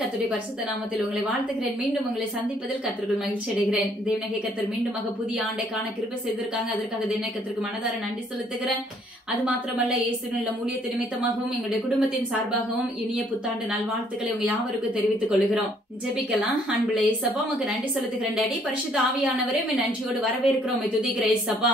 கர்த்தருடைய பரிசுத்த நாமத்தில் உங்களை வாழ்த்துகிறேன். மீண்டும் உங்களை சந்திப்பதில் கர்த்தருக்குள் மகிழ்ச்சி அடைகிறேன். தேவனே கர்த்தர் மீண்டுமாக புதிய ஆண்டை காண கிருபை செய்திருக்காங்க. அதற்காக தேவனே கர்த்தருக்கு மனதார நன்றி செலுத்துகிறேன். அது மாத்திரமல்ல, இயேசுவின் ஊழியத்தின் நிமித்தமாகவும் எங்களுடைய குடும்பத்தின் சார்பாகவும் இனிய புத்தாண்டு நல்வாழ்த்துக்களை உங்க யாவருக்கும் தெரிவித்துக் கொள்கிறோம். ஜெபிக்கலாம். அன்புள்ள இயேசப்பா, உமக்கு நன்றி செலுத்துகிறேன். டாடி, பரிசுத்த ஆவியானவரே, நன்றியோடு வரவேற்கிறோம். துதிக்கிற இயேசப்பா,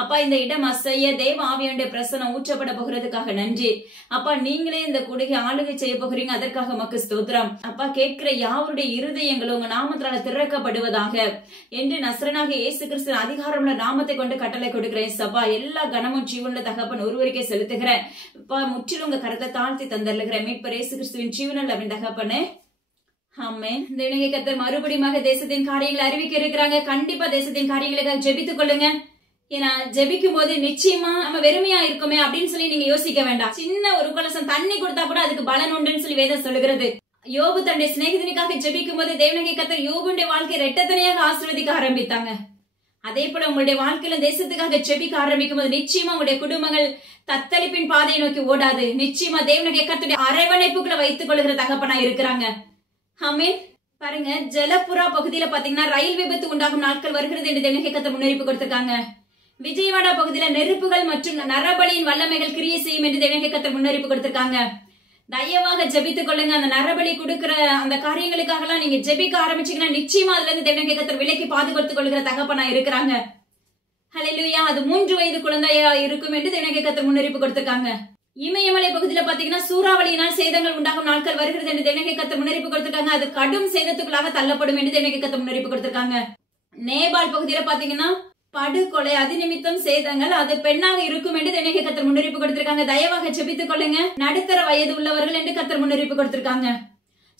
அப்பா இந்த இடம் அசைய தேவ ஆவியானுடைய பிரசனம் ஊற்றப்பட போகிறதுக்காக நன்றி. அப்பா, நீங்களே இந்த கூடுகை ஆளுகை செய்ய போகிறீங்க, அதற்காக மக்கு ஸ்தோத்திரம். அப்பா, கேட்கிற யாவருடைய இருதயங்களும் உங்க நாமத்தால திறக்கப்படுவதாக என்று நசரனாக இயேசு கிறிஸ்துவின் அதிகாரமுள்ள நாமத்தை கொண்டு கட்டளை கொடுக்கிறேன். சபா, எல்லா கனமும் ஜீவனுள்ள தகப்பன் ஒருவருக்கே செலுத்துகிறேன். அப்பா, முற்றிலும் உங்க கரத்தை தாழ்த்தி தந்தருகிறேன். மீட்பர் இயேசு கிறிஸ்துவின் ஜீவனுள்ள அப்படின்னு தகப்பனே, ஆமென். தேவனே கர்த்தர் மறுபடியும் தேசத்தின் காரியங்களை அறிவிக்க இருக்கிறாங்க. கண்டிப்பா தேசத்தின் காரியங்களுக்காக ஜெபித்துக் கொள்ளுங்க. ஏன்னா ஜெபிக்கும் போது நிச்சயமா நம்ம வெறுமையா இருக்குமே அப்படின்னு சொல்லி நீங்க யோசிக்க வேண்டாம். சின்ன ஒரு கலசம் தண்ணி கொடுத்தா கூட அதுக்கு பலன் உண்டுன்னு சொல்லி வேதம் சொல்லுகிறது. யோபு தன்னுடைய சிநேகிதனுக்காக ஜெபிக்கும் போது தேவனே கர்த்தர் யோபுடைய வாழ்க்கை ரெட்டத்தனையாக ஆசீர்வதிக்க ஆரம்பித்தாங்க. அதே போல உங்களுடைய வாழ்க்கையில தேசத்துக்காக ஜெபிக்க ஆரம்பிக்கும் போது நிச்சயமா உங்களுடைய குடும்பங்கள் தத்தளிப்பின் பாதையை நோக்கி ஓடாது. நிச்சயமா தேவனே கர்த்தருடைய அரவணைப்புக்குள்ள வைத்துக் கொள்கிற தகப்பனா இருக்கிறாங்க. ஆமென். பாருங்க, ஜலப்புரா பகுதியில பாத்தீங்கன்னா ரயில் விபத்து உண்டாகும் நாட்கள் வருகிறது என்று தேவனே கர்த்தர் முன்னறிவிப்பு கொடுத்திருக்காங்க. விஜயவாடா பகுதியில நெருப்புகள் மற்றும் நரபலியின் வல்லமைகள் கிரியை செய்யும் என்று தேவனே கர்த்தர் முன்னறிவிப்பு கொடுத்திருக்காங்க. தயவாக ஜெபித்துக் கொள்ளுங்க. அந்த நரபலி கொடுக்கிற அந்த காரியங்களுக்காக எல்லாம் நீங்க ஜெபிக்க ஆரம்பிச்சீங்கன்னா நிச்சயமா அதுல இருந்து தேவனே கர்த்தர் விலைக்கு பாதுகாத்துக் கொள்கிற தகப்பனா இருக்கிறாங்க. ஹல்லேலூயா. அது 3 வயது குழந்தையா இருக்கும் என்று தேவனே கர்த்தர் முன்னறிவிப்பு கொடுத்திருக்காங்க. இமயமலை பகுதியில பாத்தீங்கன்னா சூறாவளியினால் சேதங்கள் உண்டாகும் நாட்கள் வருகிறது என்று தேவனே கர்த்தர் முன்னறிவிப்பு கொடுத்திருக்காங்க. அது கடும் சேதத்துக்குள்ளாக தள்ளப்படும் என்று தேவனே கர்த்தர் முன்னறிவிப்பு கொடுத்திருக்காங்க. நேபாள் பகுதியில பாத்தீங்கன்னா படுகொலை அது நிமித்தம் சேதங்கள் அது பெண்ணாக இருக்கும் என்று தேவனே கர்த்தர் முன்னறிவிப்பு கொடுத்திருக்காங்க. தயவாக ஜெபித்துக் கொள்ளுங்க. நடுத்தர வயது உள்ளவர்கள் என்று கர்த்தர் முன்னறிவிப்பு கொடுத்திருக்காங்க.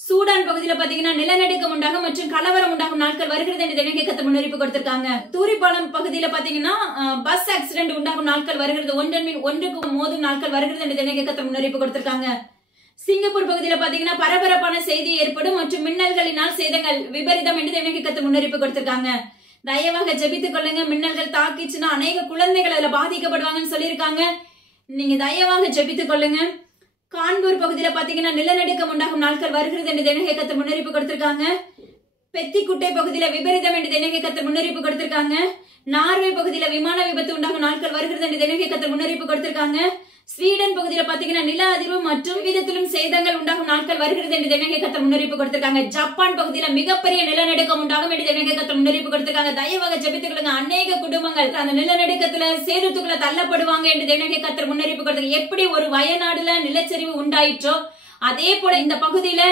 சூடான் பகுதியில பாத்தீங்கன்னா நிலநடுக்கம் உண்டாகும் மற்றும் கலவரம் உண்டாகும் நாட்கள் வருகிறது என்று தேவனே கர்த்தர் முன்னறிவிப்பு கொடுத்திருக்காங்க. தூரிப்பாலம் பகுதியில பாத்தீங்கன்னா பஸ் ஆக்சிடென்ட் உண்டாகும் நாட்கள் வருகிறது, ஒன்றுக்கு மோதும் நாட்கள் வருகிறது என்று தேவனே கர்த்தர் முன்னறிவிப்பு கொடுத்திருக்காங்க. சிங்கப்பூர் பகுதியில பாத்தீங்கன்னா பரபரப்பான செய்தி ஏற்படும் மற்றும் மின்னல்களினால் சேதங்கள் விபரீதம் என்று தேவனே கர்த்தர் முன்னறிவிப்பு கொடுத்திருக்காங்க. தயவாக ஜெபித்துக் கொள்ளுங்க. மின்னல்கள் தாக்கிச்சுன்னா அநேக குழந்தைகள் அதுல பாதிக்கப்படுவாங்கன்னு சொல்லியிருக்காங்க. நீங்க தயவாக ஜெபித்துக் கொள்ளுங்க. கான்பூர் பகுதியில பாத்தீங்கன்னா நிலநடுக்கம் உண்டாகும் நாட்கள் வருகிறது என்று தேவனே கர்த்தர் முன்னறிவிப்பு கொடுத்திருக்காங்க. பெத்திக்குட்டை பகுதியில விபரீதம் என்று தேவனே கர்த்தர் முன்னறிவிப்பு கொடுத்திருக்காங்க. நார்வே பகுதியில விமான விபத்து உண்டாகும் நாட்கள் வருகிறது என்று தேவனே கர்த்தர் முன்னறிவிப்பு கொடுத்திருக்காங்க. ஸ்வீடன் பகுதியில பாத்தீங்கன்னா நில அதிர்வு மற்றும் விதத்திலும் சேதங்கள் உண்டாகும் நாட்கள் வருகிறது என்று தேவனே கர்த்தர் முன்னறிவிப்பு கொடுத்திருக்காங்க. ஜப்பான் பகுதியில மிகப்பெரிய நிலநடுக்கம் உண்டாகும் என்று தேவனே கர்த்தர் முன்னறிவிப்பு கொடுத்திருக்காங்க. தயவாக ஜெபித்துக் கொள்ளுங்க. அநேக குடும்பங்கள் அந்த நிலநடுக்கத்துல சேதத்துக்குள்ள தள்ளப்படுவாங்க என்று தேவனே கர்த்தர் முன்னறிவிப்பு கொடுத்திருக்காங்க. எப்படி ஒரு வயநாடுல நிலச்சரிவு உண்டாயிற்றோ அதே போல இந்த பகுதியில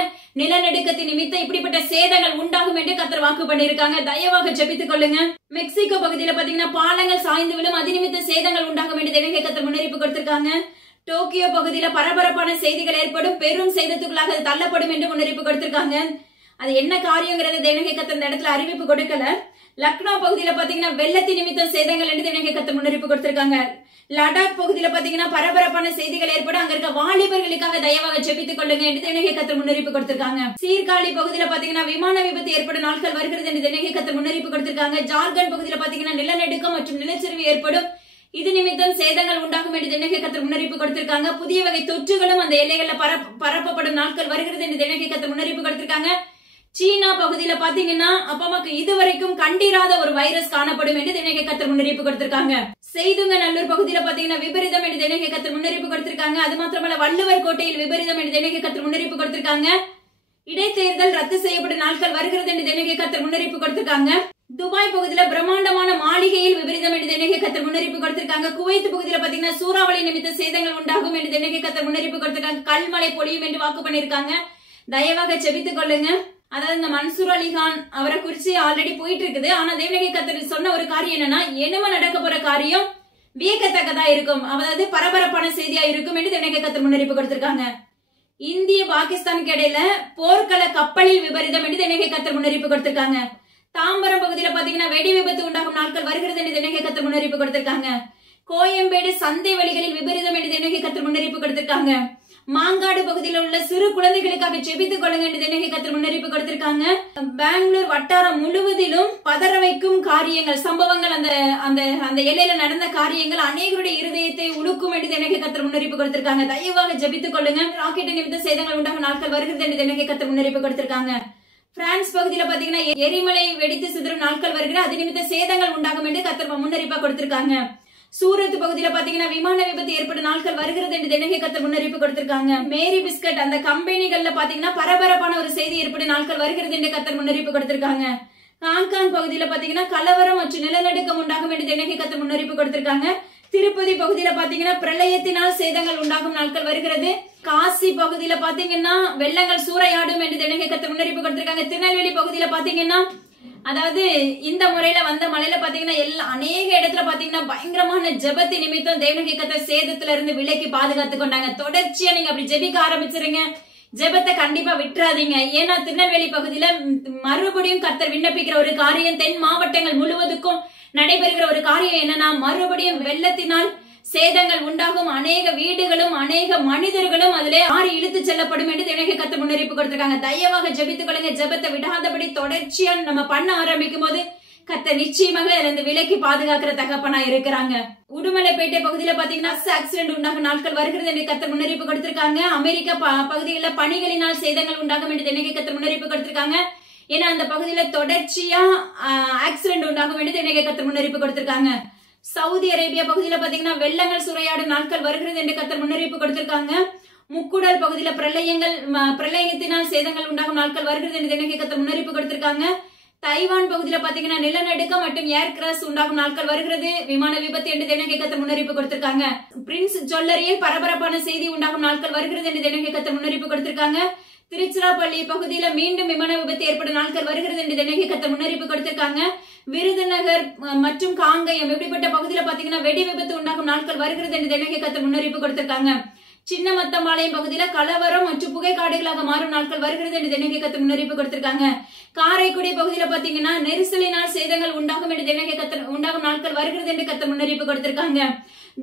நிலநடுக்கத்தின் நிமித்தம் இப்படிப்பட்ட சேதங்கள் உண்டாகும் என்று கர்த்தர் வாக்கு பண்ணியிருக்காங்க. தயவாக ஜெபித்துக் கொள்ளுங்க. மெக்சிகோ பகுதியில பாத்தீங்கன்னா பாலங்கள் சாய்ந்து விழும், அது நிமித்த சேதங்கள் உண்டாகும் என்று தேவனே கர்த்தர் முன்னறிவிப்பு கொடுத்திருக்காங்க. டோக்கியோ பகுதியில பரபரப்பான செய்திகள் ஏற்படும், பெரும் சேதத்துக்குள்ளாக அது தள்ளப்படும் என்று முன்னறிவிப்பு கொடுத்திருக்காங்க. அது என்ன காரியங்கிறத தேவனே கர்த்தர் இந்த இடத்துல அறிவிப்பு கொடுக்கல. லக்னோ பகுதியில பாத்தீங்கன்னா வெள்ளத்தின் நிமித்தம் சேதங்கள் என்று தேவனே கர்த்தர் முன்னறிவிப்பு கொடுத்திருக்காங்க. லடாக் பகுதியில பாத்தீங்கன்னா பரபரப்பான செய்திகள் ஏற்படும், அங்க இருக்க வாலிபர்களுக்காக தயவாக ஜெபித்துக் கொள்ளுங்க என்று தேவனே கர்த்தர் முன்னறிவிப்பு கொடுத்திருக்காங்க. சீர்காழி பகுதியில பாத்தீங்கன்னா விமான விபத்து ஏற்படும் நாட்கள் வருகிறது என்று தேவனே கர்த்தர் முன்னறிவிப்பு கொடுத்திருக்காங்க. ஜார்க்கண்ட் பகுதியில பாத்தீங்கன்னா நிலநடுக்கம் மற்றும் நிலச்சரிவு ஏற்படும், இது நிமித்தம் சேதங்கள் உண்டாகும் என்று தேவனே கர்த்தர் முன்னறிவிப்பு கொடுத்திருக்காங்க. புதிய வகை தொற்றுகளும் அந்த எல்லைகள்ல பரப்பப்படும் நாட்கள் வருகிறது என்று தேவனே கர்த்தர் முன்னறிவிப்பு கொடுத்திருக்காங்க. சீனா பகுதியில பாத்தீங்கன்னா அப்பமாக்கு இதுவரைக்கும் கண்டிராத ஒரு வைரஸ் காணப்படும் என்று தேவனே கர்த்தர் முன்னறிவிப்பு கொடுத்திருக்காங்க. செய்துங்கநல்லூர் பகுதியில பாத்தீங்கன்னா விபரீதம் என்று தேவனே கர்த்தர் முன்னறிவிப்பு கொடுத்திருக்காங்க. அது மாத்திரமல்ல வள்ளுவர் கோட்டையில் விபரீதம் என்று தேவனே கர்த்தர் முன்னறிவிப்பு கொடுத்திருக்காங்க. இடைத்தேர்தல் ரத்து செய்யப்படும் நாட்கள் வருகிறது என்று தேவனே கர்த்தர் முன்னறிவிப்பு கொடுத்திருக்காங்க. துபாய் பகுதியில பிரம்மாண்டமான மாளிகையில் விபரீதம் என்று தேவனே கர்த்தர் முன்னறிவிப்பு கொடுத்திருக்காங்க. குவைத் பகுதியில பாத்தீங்கன்னா சூறாவளி நிமித்த சேதங்கள் உண்டாகும் என்று தேவனே கர்த்தர் முன்னறிவிப்பு கொடுத்திருக்காங்க. கல்மழை பொழியும் என்று வாக்கு பண்ணிருக்காங்க. தயவாக ஜெபித்துக் கொள்ளுங்க. அதாவது இந்த மன்சூர் அலிகான் அவரை குறிச்சு ஆல்ரெடி போயிட்டு இருக்குது. ஆனா தேவனே கர்த்தர் சொன்ன ஒரு காரியம் என்னன்னா, என்னமா நடக்க போற காரியம் வியக்கத்தக்கதா இருக்கும், அதாவது பரபரப்பான செய்தியா இருக்கும் என்று தேவனே கர்த்தர் முன்னறிவிப்பு கொடுத்திருக்காங்க. இந்திய பாகிஸ்தானுக்கு இடையில போர்க்கள கப்பலில் விபரீதம் என்று தேவனே கர்த்தர் முன்னறிவிப்பு கொடுத்திருக்காங்க. தாம்பரம் பகுதியில பாத்தீங்கன்னா வெடி விபத்து உண்டாகும் நாட்கள் வருகிறது என்று தேவனே கர்த்தர் முன்னறிவிப்பு கொடுத்திருக்காங்க. கோயம்பேடு சந்தை வழிகளில் விபரீதம் என்று தேவனே கர்த்தர் முன்னறிவிப்பு கொடுத்திருக்காங்க. மாங்காடு பகுதியில் உள்ள சிறு குழந்தைகளுக்காக ஜெபித்துக் கொள்ளுங்க என்று தேவனே கர்த்தர் முன்னறிவிப்பு கொடுத்திருக்காங்க. பெங்களூர் வட்டாரம் முழுவதிலும் பதற வைக்கும் காரியங்கள், சம்பவங்கள், அந்த அந்த அந்த எல்லையில நடந்த காரியங்கள் அநேகருடைய இருதயத்தை உழுக்கும் என்று தேவனே கர்த்தர் முன்னறிவிப்பு கொடுத்திருக்காங்க. தயவாக ஜெபித்துக் கொள்ளுங்க. ராக்கெட் நிமித்த சேதங்கள் உண்டாகும் நாட்கள் வருகிறது என்று தேவனாகிய கர்த்தர் முன்னறிவிப்பு கொடுத்திருக்காங்க. பிரான்ஸ் பகுதியில பாத்தீங்கன்னா எரிமலை வெடித்து சிதறும் நாட்கள் வருகிற அது நிமித்த சேதங்கள் உண்டாகும் என்று கர்த்தர் முன்னறிவிப்பா கொடுத்திருக்காங்க. சூரத் பகுதியில பாத்தீங்கன்னா விமான விபத்து ஏற்படும் நாட்கள் வருகிறது என்று தேவனாகிய கர்த்தர் முன்னறிவிப்பு கொடுத்திருக்காங்க. மேரி பிஸ்கட் அந்த கம்பெனிகள்ல பாத்தீங்கன்னா பரபரப்பான ஒரு செய்தி ஏற்படும் நாட்கள் வருகிறது என்று கர்த்தர் முன்னறிவிப்பு கொடுத்திருக்காங்க. ஹாங்காங் பகுதியில பாத்தீங்கன்னா கலவரம் மற்றும் நிலநடுக்கம் உண்டாகும் என்று தேவனாகிய கர்த்தர் முன்னறிவிப்பு கொடுத்திருக்காங்க. திருப்பதி பகுதியில பாத்தீங்கன்னா பிரளயத்தினால் சேதங்கள் உண்டாகும் நாட்கள் வருகிறது. காசி பகுதியில பாத்தீங்கன்னா வெள்ளங்கள் சூறையாடும் என்று தேவனாகிய கர்த்தர் முன்னறிவிப்பு கொடுத்திருக்காங்க. திருநெல்வேலி பகுதியில பாத்தீங்கன்னா அதாவது இந்த முறையில வந்த மழையில பாத்தீங்கன்னா அநேக இடத்துல பாத்தீங்கன்னா பயங்கரமான ஜெபத்தி நிமித்தம் தேவனாகிய கர்த்தர் சேதத்துல இருந்து விலக்கி பாதுகாத்து கொண்டாங்க. தொடர்ச்சியா நீங்க அப்படி ஜெபிக்க ஆரம்பிச்சிருங்க. ஜெபத்தை கண்டிப்பா விட்டுறாதீங்க. ஏன்னா திருநெல்வேலி பகுதியில மறுபடியும் கர்த்தர் விண்ணப்பிக்கிற ஒரு காரியம், தென் மாவட்டங்கள் முழுவதுக்கும் நடைபெறுகிற ஒரு காரியம் என்னன்னா, மறுபடியும் வெள்ளத்தினால் சேதங்கள் உண்டாகும், அநேக வீடுகளும் அநேக மனிதர்களும் அதிலே ஆறி இழுத்து செல்லப்படும் என்று தேவனாகிய கர்த்தர் முன்னறிவிப்பு கொடுத்திருக்காங்க. தயவாக ஜெபித்துக் கொள்ளுங்க. ஜெபத்தை விடாதபடி தொடர்ச்சியா நம்ம பண்ண ஆரம்பிக்கும் போது கர்த்தர் நிச்சயமாக இருந்து விலக்கி பாதுகாக்கிற தகப்பனா இருக்கிறாங்க. உடுமலைப்பேட்டை பகுதியில பாத்தீங்கன்னா ஆக்சிடென்ட் உண்டாகும் நாட்கள் வருகிறது என்று கர்த்தர் முன்னறிவிப்பு கொடுத்திருக்காங்க. அமெரிக்கா பகுதிகளில் பணிகளினால் சேதங்கள் உண்டாகும் என்று தேவனாகிய கர்த்தர் முன்னறிவிப்பு கொடுத்திருக்காங்க. ஏன்னா அந்த பகுதியில தொடர்ச்சியா ஆக்சிடென்ட் உண்டாகும் என்று தேவனாகிய கர்த்தர் முன்னறிவிப்பு கொடுத்திருக்காங்க. சவுதி அரேபியா பகுதியில பாத்தீங்கன்னா வெள்ளங்கள் சூறையாடும் நாட்கள் வருகிறது என்று கர்த்தர் முன்னறிவிப்பு கொடுத்திருக்காங்க. முக்குடல் பகுதியில பிரளயத்தினால் சேதங்கள் உண்டாகும் நாட்கள் வருகிறது என்று தேவனாகிய கர்த்தர் முன்னறிவிப்பு கொடுத்திருக்காங்க. தைவான் பகுதியில பாத்தீங்கன்னா நிலநடுக்கம் மற்றும் ஏர் கிராஸ் உண்டாகும் நாட்கள் வருகிறது, விமான விபத்து என்று தேவனாகிய கர்த்தர் முன்னறிவிப்பு கொடுத்திருக்காங்க. பிரின்ஸ் ஜுவல்லரியில் பரபரப்பான செய்தி உண்டாகும் நாட்கள் வருகிறது என்று தேவனாகிய கர்த்தர் முன்னறிவிப்பு கொடுத்திருக்காங்க. திருச்சிராப்பள்ளி பகுதியில மீண்டும் விமான விபத்து ஏற்படும் நாட்கள் வருகிறது என்று தேவனாகிய கர்த்தர் முன்னறிவிப்பு கொடுத்திருக்காங்க. விருதுநகர் மற்றும் காங்கயம் இப்படிப்பட்ட பகுதியில பாத்தீங்கன்னா வெடி விபத்து உண்டாகும் நாட்கள் வருகிறது என்று தேவனாகிய கர்த்தர் முன்னறிவிப்பு கொடுத்திருக்காங்க. சின்னமத்தம்பாளையம் பகுதியில கலவரம் மற்றும் புகைக்காடுகளாக மாறும் நாட்கள் வருகிறது என்று தேவனாகிய கர்த்தர் முன்னறிவிப்பு கொடுத்திருக்காங்க. காரைக்குடி பகுதியில பாத்தீங்கன்னா நெரிசலினால் சேதங்கள் உண்டாகும் என்று தேவனாகிய கர்த்தர் உண்டாகும் நாட்கள் வருகிறது என்று கர்த்தர் முன்னறிவிப்பு கொடுத்திருக்காங்க.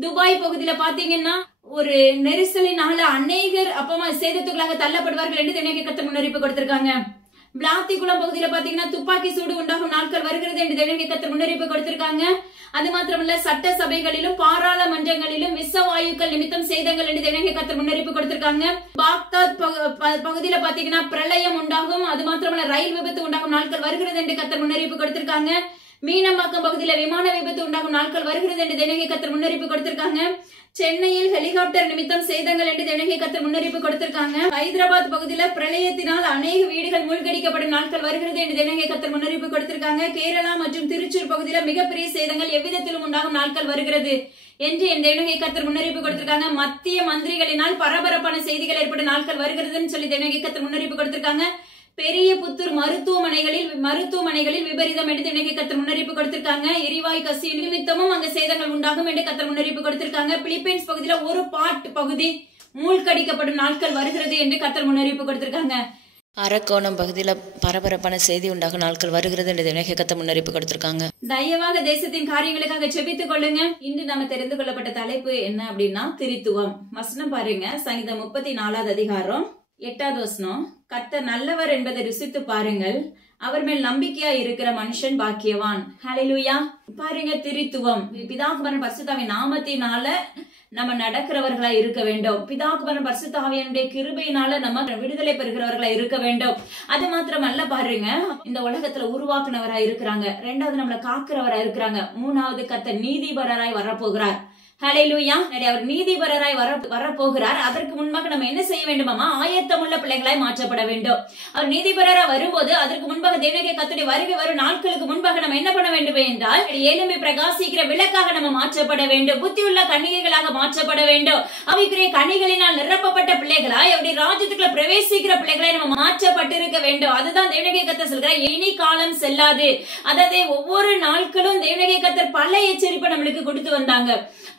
துபாய் பகுதியில பாத்தீங்கன்னா ஒரு நெரிசலினால அநேகர் அப்பமா சேதத்துக்குள்ளாக தள்ளப்படுவார்கள் என்று தேவனாகிய கர்த்தர் முன்னறிவிப்பு கொடுத்திருக்காங்க. விளாத்திக்குளம் பகுதியில பாத்தீங்கன்னா துப்பாக்கி சூடு உண்டாகும் நாட்கள் வருகிறது என்று தேவனாகிய கர்த்தர் முன்னறிவிப்பு கொடுத்திருக்காங்க. அது மாத்திரமல்ல சட்ட சபைகளிலும் பாராளுமன்றங்களிலும் விஷவாயுக்கள் நிமித்தம் சேதங்கள் என்று தேவனாகிய கர்த்தர் முன்னறிவிப்பு கொடுத்திருக்காங்க. பாக்தாத் பகுதியில பாத்தீங்கன்னா பிரளயம் உண்டாகும், அது மாத்திரமல்ல ரயில் விபத்து உண்டாகும் நாட்கள் வருகிறது என்று கர்த்தர் முன்னறிவிப்பு கொடுத்திருக்காங்க. மீனம்பாக்கம் பகுதியில விமான விபத்து உண்டாகும் நாட்கள் வருகிறது என்று தேவனாகிய கர்த்தர் முன்னறிவிப்பு கொடுத்திருக்காங்க. சென்னையில் ஹெலிகாப்டர் நிமித்தம் சேதங்கள் என்று தேவனாகிய கர்த்தர் முன்னறிவிப்பு கொடுத்திருக்காங்க. ஹைதராபாத் பகுதியில பிரளயத்தினால் அநேக வீடுகள் மூழ்கடிக்கப்படும் நாட்கள் வருகிறது என்று தேவனாகிய கர்த்தர் முன்னறிவிப்பு கொடுத்திருக்காங்க. கேரளா மற்றும் திருச்சூர் பகுதியில மிகப்பெரிய சேதங்கள் எவ்விதத்திலும் உண்டாகும் நாட்கள் வருகிறது என்று என் தேவனாகிய கர்த்தர் முன்னறிவிப்பு கொடுத்திருக்காங்க. மத்திய மந்திரிகளினால் பரபரப்பான செய்திகள் ஏற்படும் நாட்கள் வருகிறதுன்னு சொல்லி தேவனாகிய கர்த்தர் முன்னறிவிப்பு கொடுத்திருக்காங்க. பெரிய புத்தூர் மருத்துவமனைகளில் விபரீதம் என்று தேவனாகிய கர்த்தர் முன்னறிவிப்பு கொடுத்திருக்காங்க. எரிவாயு கசிவு நிமித்தமும் அங்க சேதங்கள் உண்டாகும் என்று கர்த்தர் முன்னறிவிப்பு கொடுத்திருக்காங்க. பிலிப்பைன்ஸ் பகுதியில ஒரு பகுதி மூழ்கடிக்கப்படும் நாட்கள் வருகிறது என்று கர்த்தர் முன்னறிவிப்பு கொடுத்திருக்காங்க. அரக்கோணம் பகுதியில பரபரப்பான செய்தி உண்டாகும் நாட்கள் வருகிறது என்று தேவனாகிய கர்த்தர் முன்னறிவிப்பு கொடுத்திருக்காங்க. தயவாக தேசத்தின் காரியங்களுக்காக ஜெபித்துக் கொள்ளுங்க. இன்று நம்ம தெரிந்து கொள்ளப்பட்ட தலைப்பு என்ன அப்படின்னா திருத்துவம். வசனம் பாருங்க, சங்கீதம் 34வது அதிகாரம் 8வது வசனம். கர்த்தர் நல்லவர் என்பதை ருசித்து பாருங்கள், அவர் மேல் நம்பிக்கையா இருக்கிற மனுஷன் பாக்கியவான். ஹல்லேலூயா. பாருங்க, திருத்துவம். பிதாகுமாரன் பரிசுத்தாவின் நாமத்தினால நம்ம நடக்கிறவர்களா இருக்க வேண்டும். பிதாகுமாரன் பரிசுத்தாவியனுடைய கிருபையினால நம்ம விடுதலை பெறுகிறவர்களா இருக்க வேண்டும். அது மாத்திரமல்ல, பாருங்க, இந்த உலகத்துல உருவாக்குனவரா இருக்கிறாங்க. 2வது நம்மள காக்கிறவரா இருக்கிறாங்க. 3வது கர்த்தர் நீதிபரராய் வரப்போகிறார். ஹல்லேலூயா. அவர் நீதிபரராய் வரப்போகிறார். அதற்கு முன்பாக நம்ம என்ன செய்ய வேண்டுமாமா? ஆயத்தமுள்ள பிள்ளைகளாய் மாற்றப்பட வேண்டும். அவர் நீதிபரரா வரும்போது அதற்கு முன்பாக தேவனாகிய கர்த்தருடைய வருகை வரும் நாட்களுக்கு முன்பாக நம்ம என்ன பண்ண வேண்டும் என்றால், ஏழுமை பிரகாசிக்கிற விளக்காக நம்ம மாற்றப்பட வேண்டும். புத்தியுள்ள கன்னிகைகளாக மாற்றப்பட வேண்டும். அவைக்குரிய கனிகளினால் நிரப்பப்பட்ட பிள்ளைகளாய் அவருடைய ராஜ்யத்துக்குள்ள பிரவேசிக்கிற பிள்ளைகளாய் நம்ம மாற்றப்பட்டிருக்க வேண்டும். அதுதான் தேவனாகிய கர்த்தர் சொல்கிறார், இனி காலம் செல்லாது. அதாவது ஒவ்வொரு நாட்களும் தேவனாகிய கர்த்தர் பல எச்சரிப்பை நம்மளுக்கு கொடுத்து வந்தாங்க.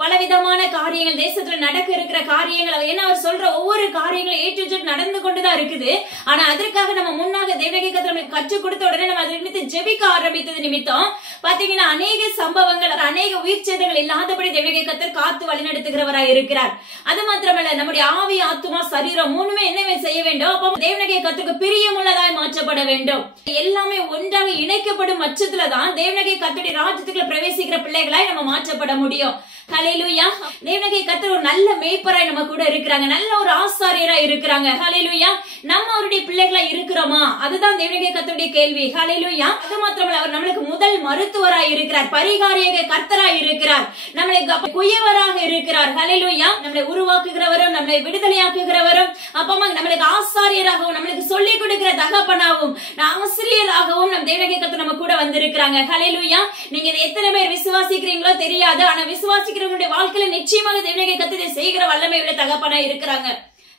பலவிதமான காரியங்கள் தேசத்துல நடக்க இருக்கிற காரியங்கள், ஏன்னா அவர் சொல்ற ஒவ்வொரு காரியங்களும் ஏ டு ஜெட் நடந்து கொண்டுதான் இருக்குது. ஆனா அதற்காக நம்ம முன்னாக தேவனாகிய கர்த்தர் நமக்கு கற்றுக் கொடுத்த உடனே நம்ம அதை நிமித்தம் ஜெபிக்க ஆரம்பித்தது நிமித்தம் பாத்தீங்கன்னா அநேக சம்பவங்கள், அநேக உயிர் சேதங்கள் இல்லாதபடி தேவனாகிய கர்த்தர் காத்து வழிநடத்துகிறவராய் இருக்கிறார். அது மாத்திரமல்ல, நம்முடைய ஆவி, ஆத்துமா, சரீரம் மூணுமே என்ன செய்ய வேண்டும்? அப்போ தேவனாகிய கர்த்தருக்கு பிரியமுள்ளதாய் மாற்றப்பட வேண்டும். எல்லாமே ஒன்றாக இணைக்கப்படும் பட்சத்துலதான் தேவனாகிய கர்த்தருடைய ராஜ்யத்துக்குள்ள பிரவேசிக்கிற பிள்ளைகளாய் நம்ம மாற்றப்பட முடியும். ஹல்லேலூயா. தேவனாகிய கர்த்தர் ஒரு நல்ல மேய்ப்பராய் நம்ம கூட இருக்கிறாங்க, நல்ல ஒரு ஆசாரியரா இருக்கிறாங்க. ஹல்லேலூயா. நம்ம அவருடைய பிள்ளைகளா இருக்கிறோமா? அதுதான் தேவனாகிய கர்த்தருடைய கேள்வி. ஹல்லேலூயா. அது மாத்திரமல்ல, அவர் நம்மளுக்கு முதல் மருத்துவராய் இருக்கிறார், பரிகாரியாக கர்த்தராய் இருக்கிறார், நம்மளை குயவராக இருக்கிறார். ஹல்லேலூயா. நம்மளை உருவாக்குகிறவரும் நம்மளை விடுதலையாக்குகிறவரும் அப்பமா நம்மளுக்கு ஆசாரியராகவும் நம்மளுக்கு சொல்லிக் கொடுக்கிற தகப்பனாகவும் ஆசிரியராகவும் நம் தேவனாகிய கர்த்தர் நம்ம கூட வந்திருக்கிறாங்க. ஹல்லேலூயா. நீங்க எத்தனை பேர் விசுவாசிக்கிறீங்களோ தெரியாது, ஆனா விசுவாசிக்கிறவங்களுடைய வாழ்க்கையில நிச்சயமாக தேவனாகிய கர்த்தர் செய்கிற வல்லமை உள்ள தகப்பனா இருக்கிறாங்க.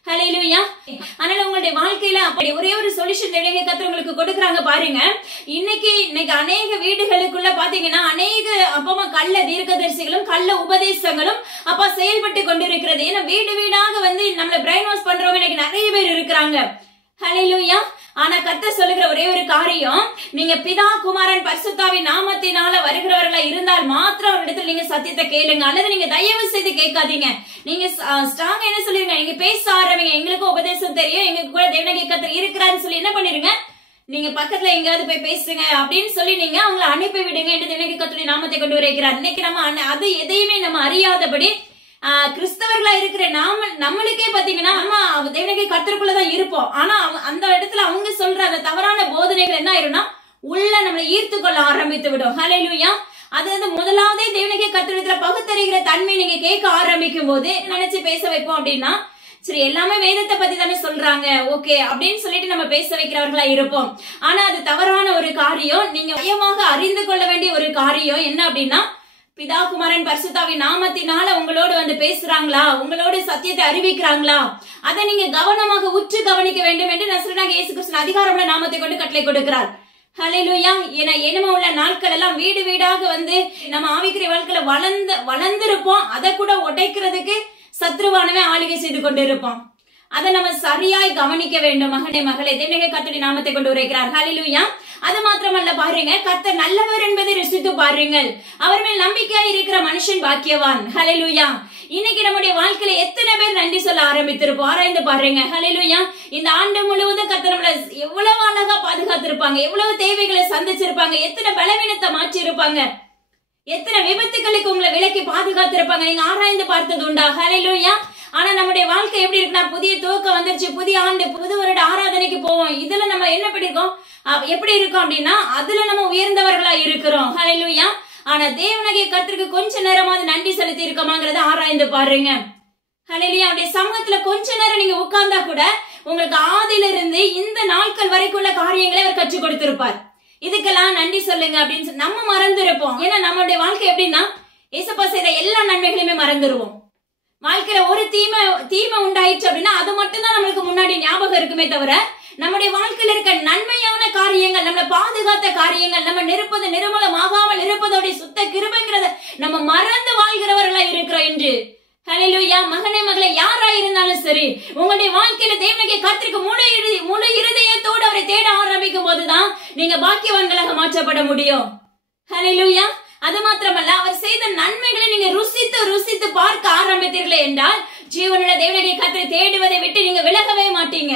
ஹல்லேலூயா. அதனால உங்களுடைய வாழ்க்கையில அப்படி ஒரே ஒரு சொல்யூஷன் தேவனாகிய கர்த்தர் உங்களுக்கு கொடுக்கறாங்க பாருங்க. இன்னைக்கு அநேக வீடுகளுக்குள்ள பாத்தீங்கன்னா அநேக அப்பமா கள்ள தீர்க்கதரிசிகளும் கள்ள உபதேசங்களும் அப்பா செயல்பட்டு கொண்டிருக்கிறது. ஏன்னா வீடு வீடாக வந்து நம்மள பிரைன் வாஷ் பண்றவங்க இன்னைக்கு நிறைய பேர் இருக்கிறாங்க. ஹல்லேலூயா. ஆனா கர்த்தர் சொல்லுகிற ஒரே ஒரு காரியம், நீங்க பிதா குமாரன் பரிசுத்தாவின் நாமத்தினால வருகிறவர்களா இருந்தால் மாத்திரம் அவரிடத்துல நீங்க சத்தியத்தை கேளுங்க, அல்லது நீங்க தயவு செய்து கேட்காதீங்க. நீங்க ஸ்ட்ராங்கா என்ன சொல்லிருங்க, நீங்க பேச ஆரம்பிங்க, எங்களுக்கும் உபதேசம் தெரியும், எங்களுக்கு கூட தேவனாகிய கர்த்தர் இருக்கிறாருன்னு சொல்லி என்ன பண்ணிருங்க, நீங்க பக்கத்துல எங்கேயாவது போய் பேசுங்க அப்படின்னு சொல்லி நீங்க அவங்களை அனுப்பி விடுங்க என்று தேவனாகிய கர்த்தருடைய நாமத்தை கொண்டு வருகிறார். இன்னைக்கு நம்ம அது எதையுமே நம்ம அறியாதபடி கிறிஸ்தவர்களா இருக்கிற நம்மளுக்கே பாத்தீங்கன்னா நம்ம தேவனாகிய கர்த்தருக்குள்ளதான் இருப்போம். ஆனா அந்த இடத்துல அவங்க சொல்ற அந்த தவறான போதனைகள் என்ன ஆயிரும்னா உள்ள நம்மளை ஈர்த்து கொள்ள ஆரம்பித்து விடும். ஹல்லேலூயா. அது வந்து முதலாவதே தேவனாகிய கர்த்தரிடத்துல பகுத்தறிகிற தன்மை நீங்க கேட்க ஆரம்பிக்கும் போது நினைச்சு பேச வைப்போம் அப்படின்னா, சரி எல்லாமே வேதத்தை பத்தி தானே சொல்றாங்க, ஓகே அப்படின்னு சொல்லிட்டு நம்ம பேச வைக்கிறவர்களா இருப்போம். ஆனா அது தவறான ஒரு காரியம். நீங்க பயமாக அறிந்து கொள்ள வேண்டிய ஒரு காரியம் என்ன அப்படின்னா, பிதா குமாரன் பரிசுத்தாவின் நாமத்தினால உங்களோடு வந்து பேசுறாங்களா, உங்களோட சத்தியத்தை அறிவிக்கிறாங்களா, அதை நீங்க கவனமாக உற்று கவனிக்க வேண்டும் என்று நசரேயனாகிய இயேசு கிறிஸ்து அதிகாரமுள்ள நாமத்தை கொண்டு கட்டளை கொடுக்கிறார். ஹல்லேலூயா. ஏன்னா இனிமே உள்ள நாட்கள் எல்லாம் வீடு வீடாக வந்து நம்ம ஆவிக்குரிய வாழ்க்கையில வளர்ந்திருப்போம், அதை கூட உடைக்கிறதுக்கு சத்ருவானவே ஆளுகை செய்து கொண்டு இருப்போம். அதை நம்ம சரியாய் கவனிக்க வேண்டும். மகனே மகளே, தேவனாகிய கர்த்தருடைய நாமத்தை கொண்டு உரைக்கிறார். ஹல்லேலூயா. அது மாத்திரமல்ல பாருங்க, கர்த்தர் நல்லவர் என்பதை ருசித்து பாருங்கள், அவர் மேல் நம்பிக்கையாய் இருக்கிற மனுஷன் பாக்கியவான். ஹல்லேலூயா. இன்னைக்கு நம்முடைய வாழ்க்கையில எத்தனை பேர் நன்றி சொல்ல ஆரம்பித்திருப்போம், ஆராய்ந்து பாருங்க. ஹல்லேலூயா. இந்த ஆண்டு முழுவதும் கர்த்தர் நம்மள எவ்வளவு அழகா பாதுகாத்திருப்பாங்க, எவ்வளவு தேவைகளை சந்திச்சிருப்பாங்க, எத்தனை பலவீனத்தை மாற்றி இருப்பாங்க, எத்தனை விபத்துகளுக்கு உங்களை விலக்கி பாதுகாத்திருப்பாங்க. நீங்க ஆராய்ந்து பார்த்தது உண்டா? ஹல்லேலூயா. ஆனா நம்முடைய வாழ்க்கை எப்படி இருக்குன்னா, புதிய துவக்கம் வந்துருச்சு, புதிய ஆண்டு புது வருட ஆராதனைக்கு போவோம், இதுல நம்ம என்ன பண்ணிருக்கோம், எப்படி இருக்கோம் அப்படின்னா அதுல நம்ம உயர்ந்தவர்களா இருக்கிறோம். ஹல்லேலூயா. ஆனா தேவனாகிய கர்த்தருக்கு கொஞ்ச நேரமாவது நன்றி செலுத்தி இருக்கோமாங்கிறத ஆராய்ந்து பாருங்க. ஹல்லேலூயா. அப்படியே சமூகத்துல கொஞ்ச நேரம் நீங்க உட்கார்ந்தா கூட உங்களுக்கு ஆதியில இருந்து இந்த நாட்கள் வரைக்கும் உள்ள காரியங்களை அவர் கற்றுக் கொடுத்திருப்பார். இதுக்கெல்லாம் நன்றி சொல்லுங்க அப்படின்னு நம்ம மறந்து இருப்போம். ஏன்னா நம்மளுடைய வாழ்க்கை எப்படின்னா, ஏசப்பா செய்த எல்லா நன்மைகளையுமே மறந்துடுவோம். வாழ்க்கையில ஒரு தீமை உண்டாயிடுச்சு அப்படின்னா அது மட்டும் தான் நம்மளுக்கு முன்னாடி ஞாபகம் இருக்குமே தவிர, நம்முடைய வாழ்க்கையில இருக்க நன்மையான காரியங்கள், நம்மளை பாதுகாத்த காரியங்கள், நம்ம நிர்மூலமாகாமல் இருப்பதோடைய சுத்த கிருபைங்கிறத நம்ம மறந்து வாழ்கிறவர்களா இருக்கிறோம் என்று. ஹல்லேலூயா. மகனே மகளே, யாரா இருந்தாலும் சரி, உங்களுடைய வாழ்க்கையில தேவனாகிய கர்த்தருக்கு முழு இருதயத்தோடு அவரை தேட ஆரம்பிக்கும் போதுதான் நீங்க பாக்கியவான்களாக மாற்றப்பட முடியும். ஹல்லேலூயா. அது மாத்திரமல்ல, அவர் செய்த நன்மைகளை நீங்க ருசித்து பார்க்க ஆரம்பித்தீர்களே என்றால் ஜீவனுள்ள தேவனாகிய கர்த்தரை தேடுவதை விட்டு நீங்க விலகவே மாட்டீங்க.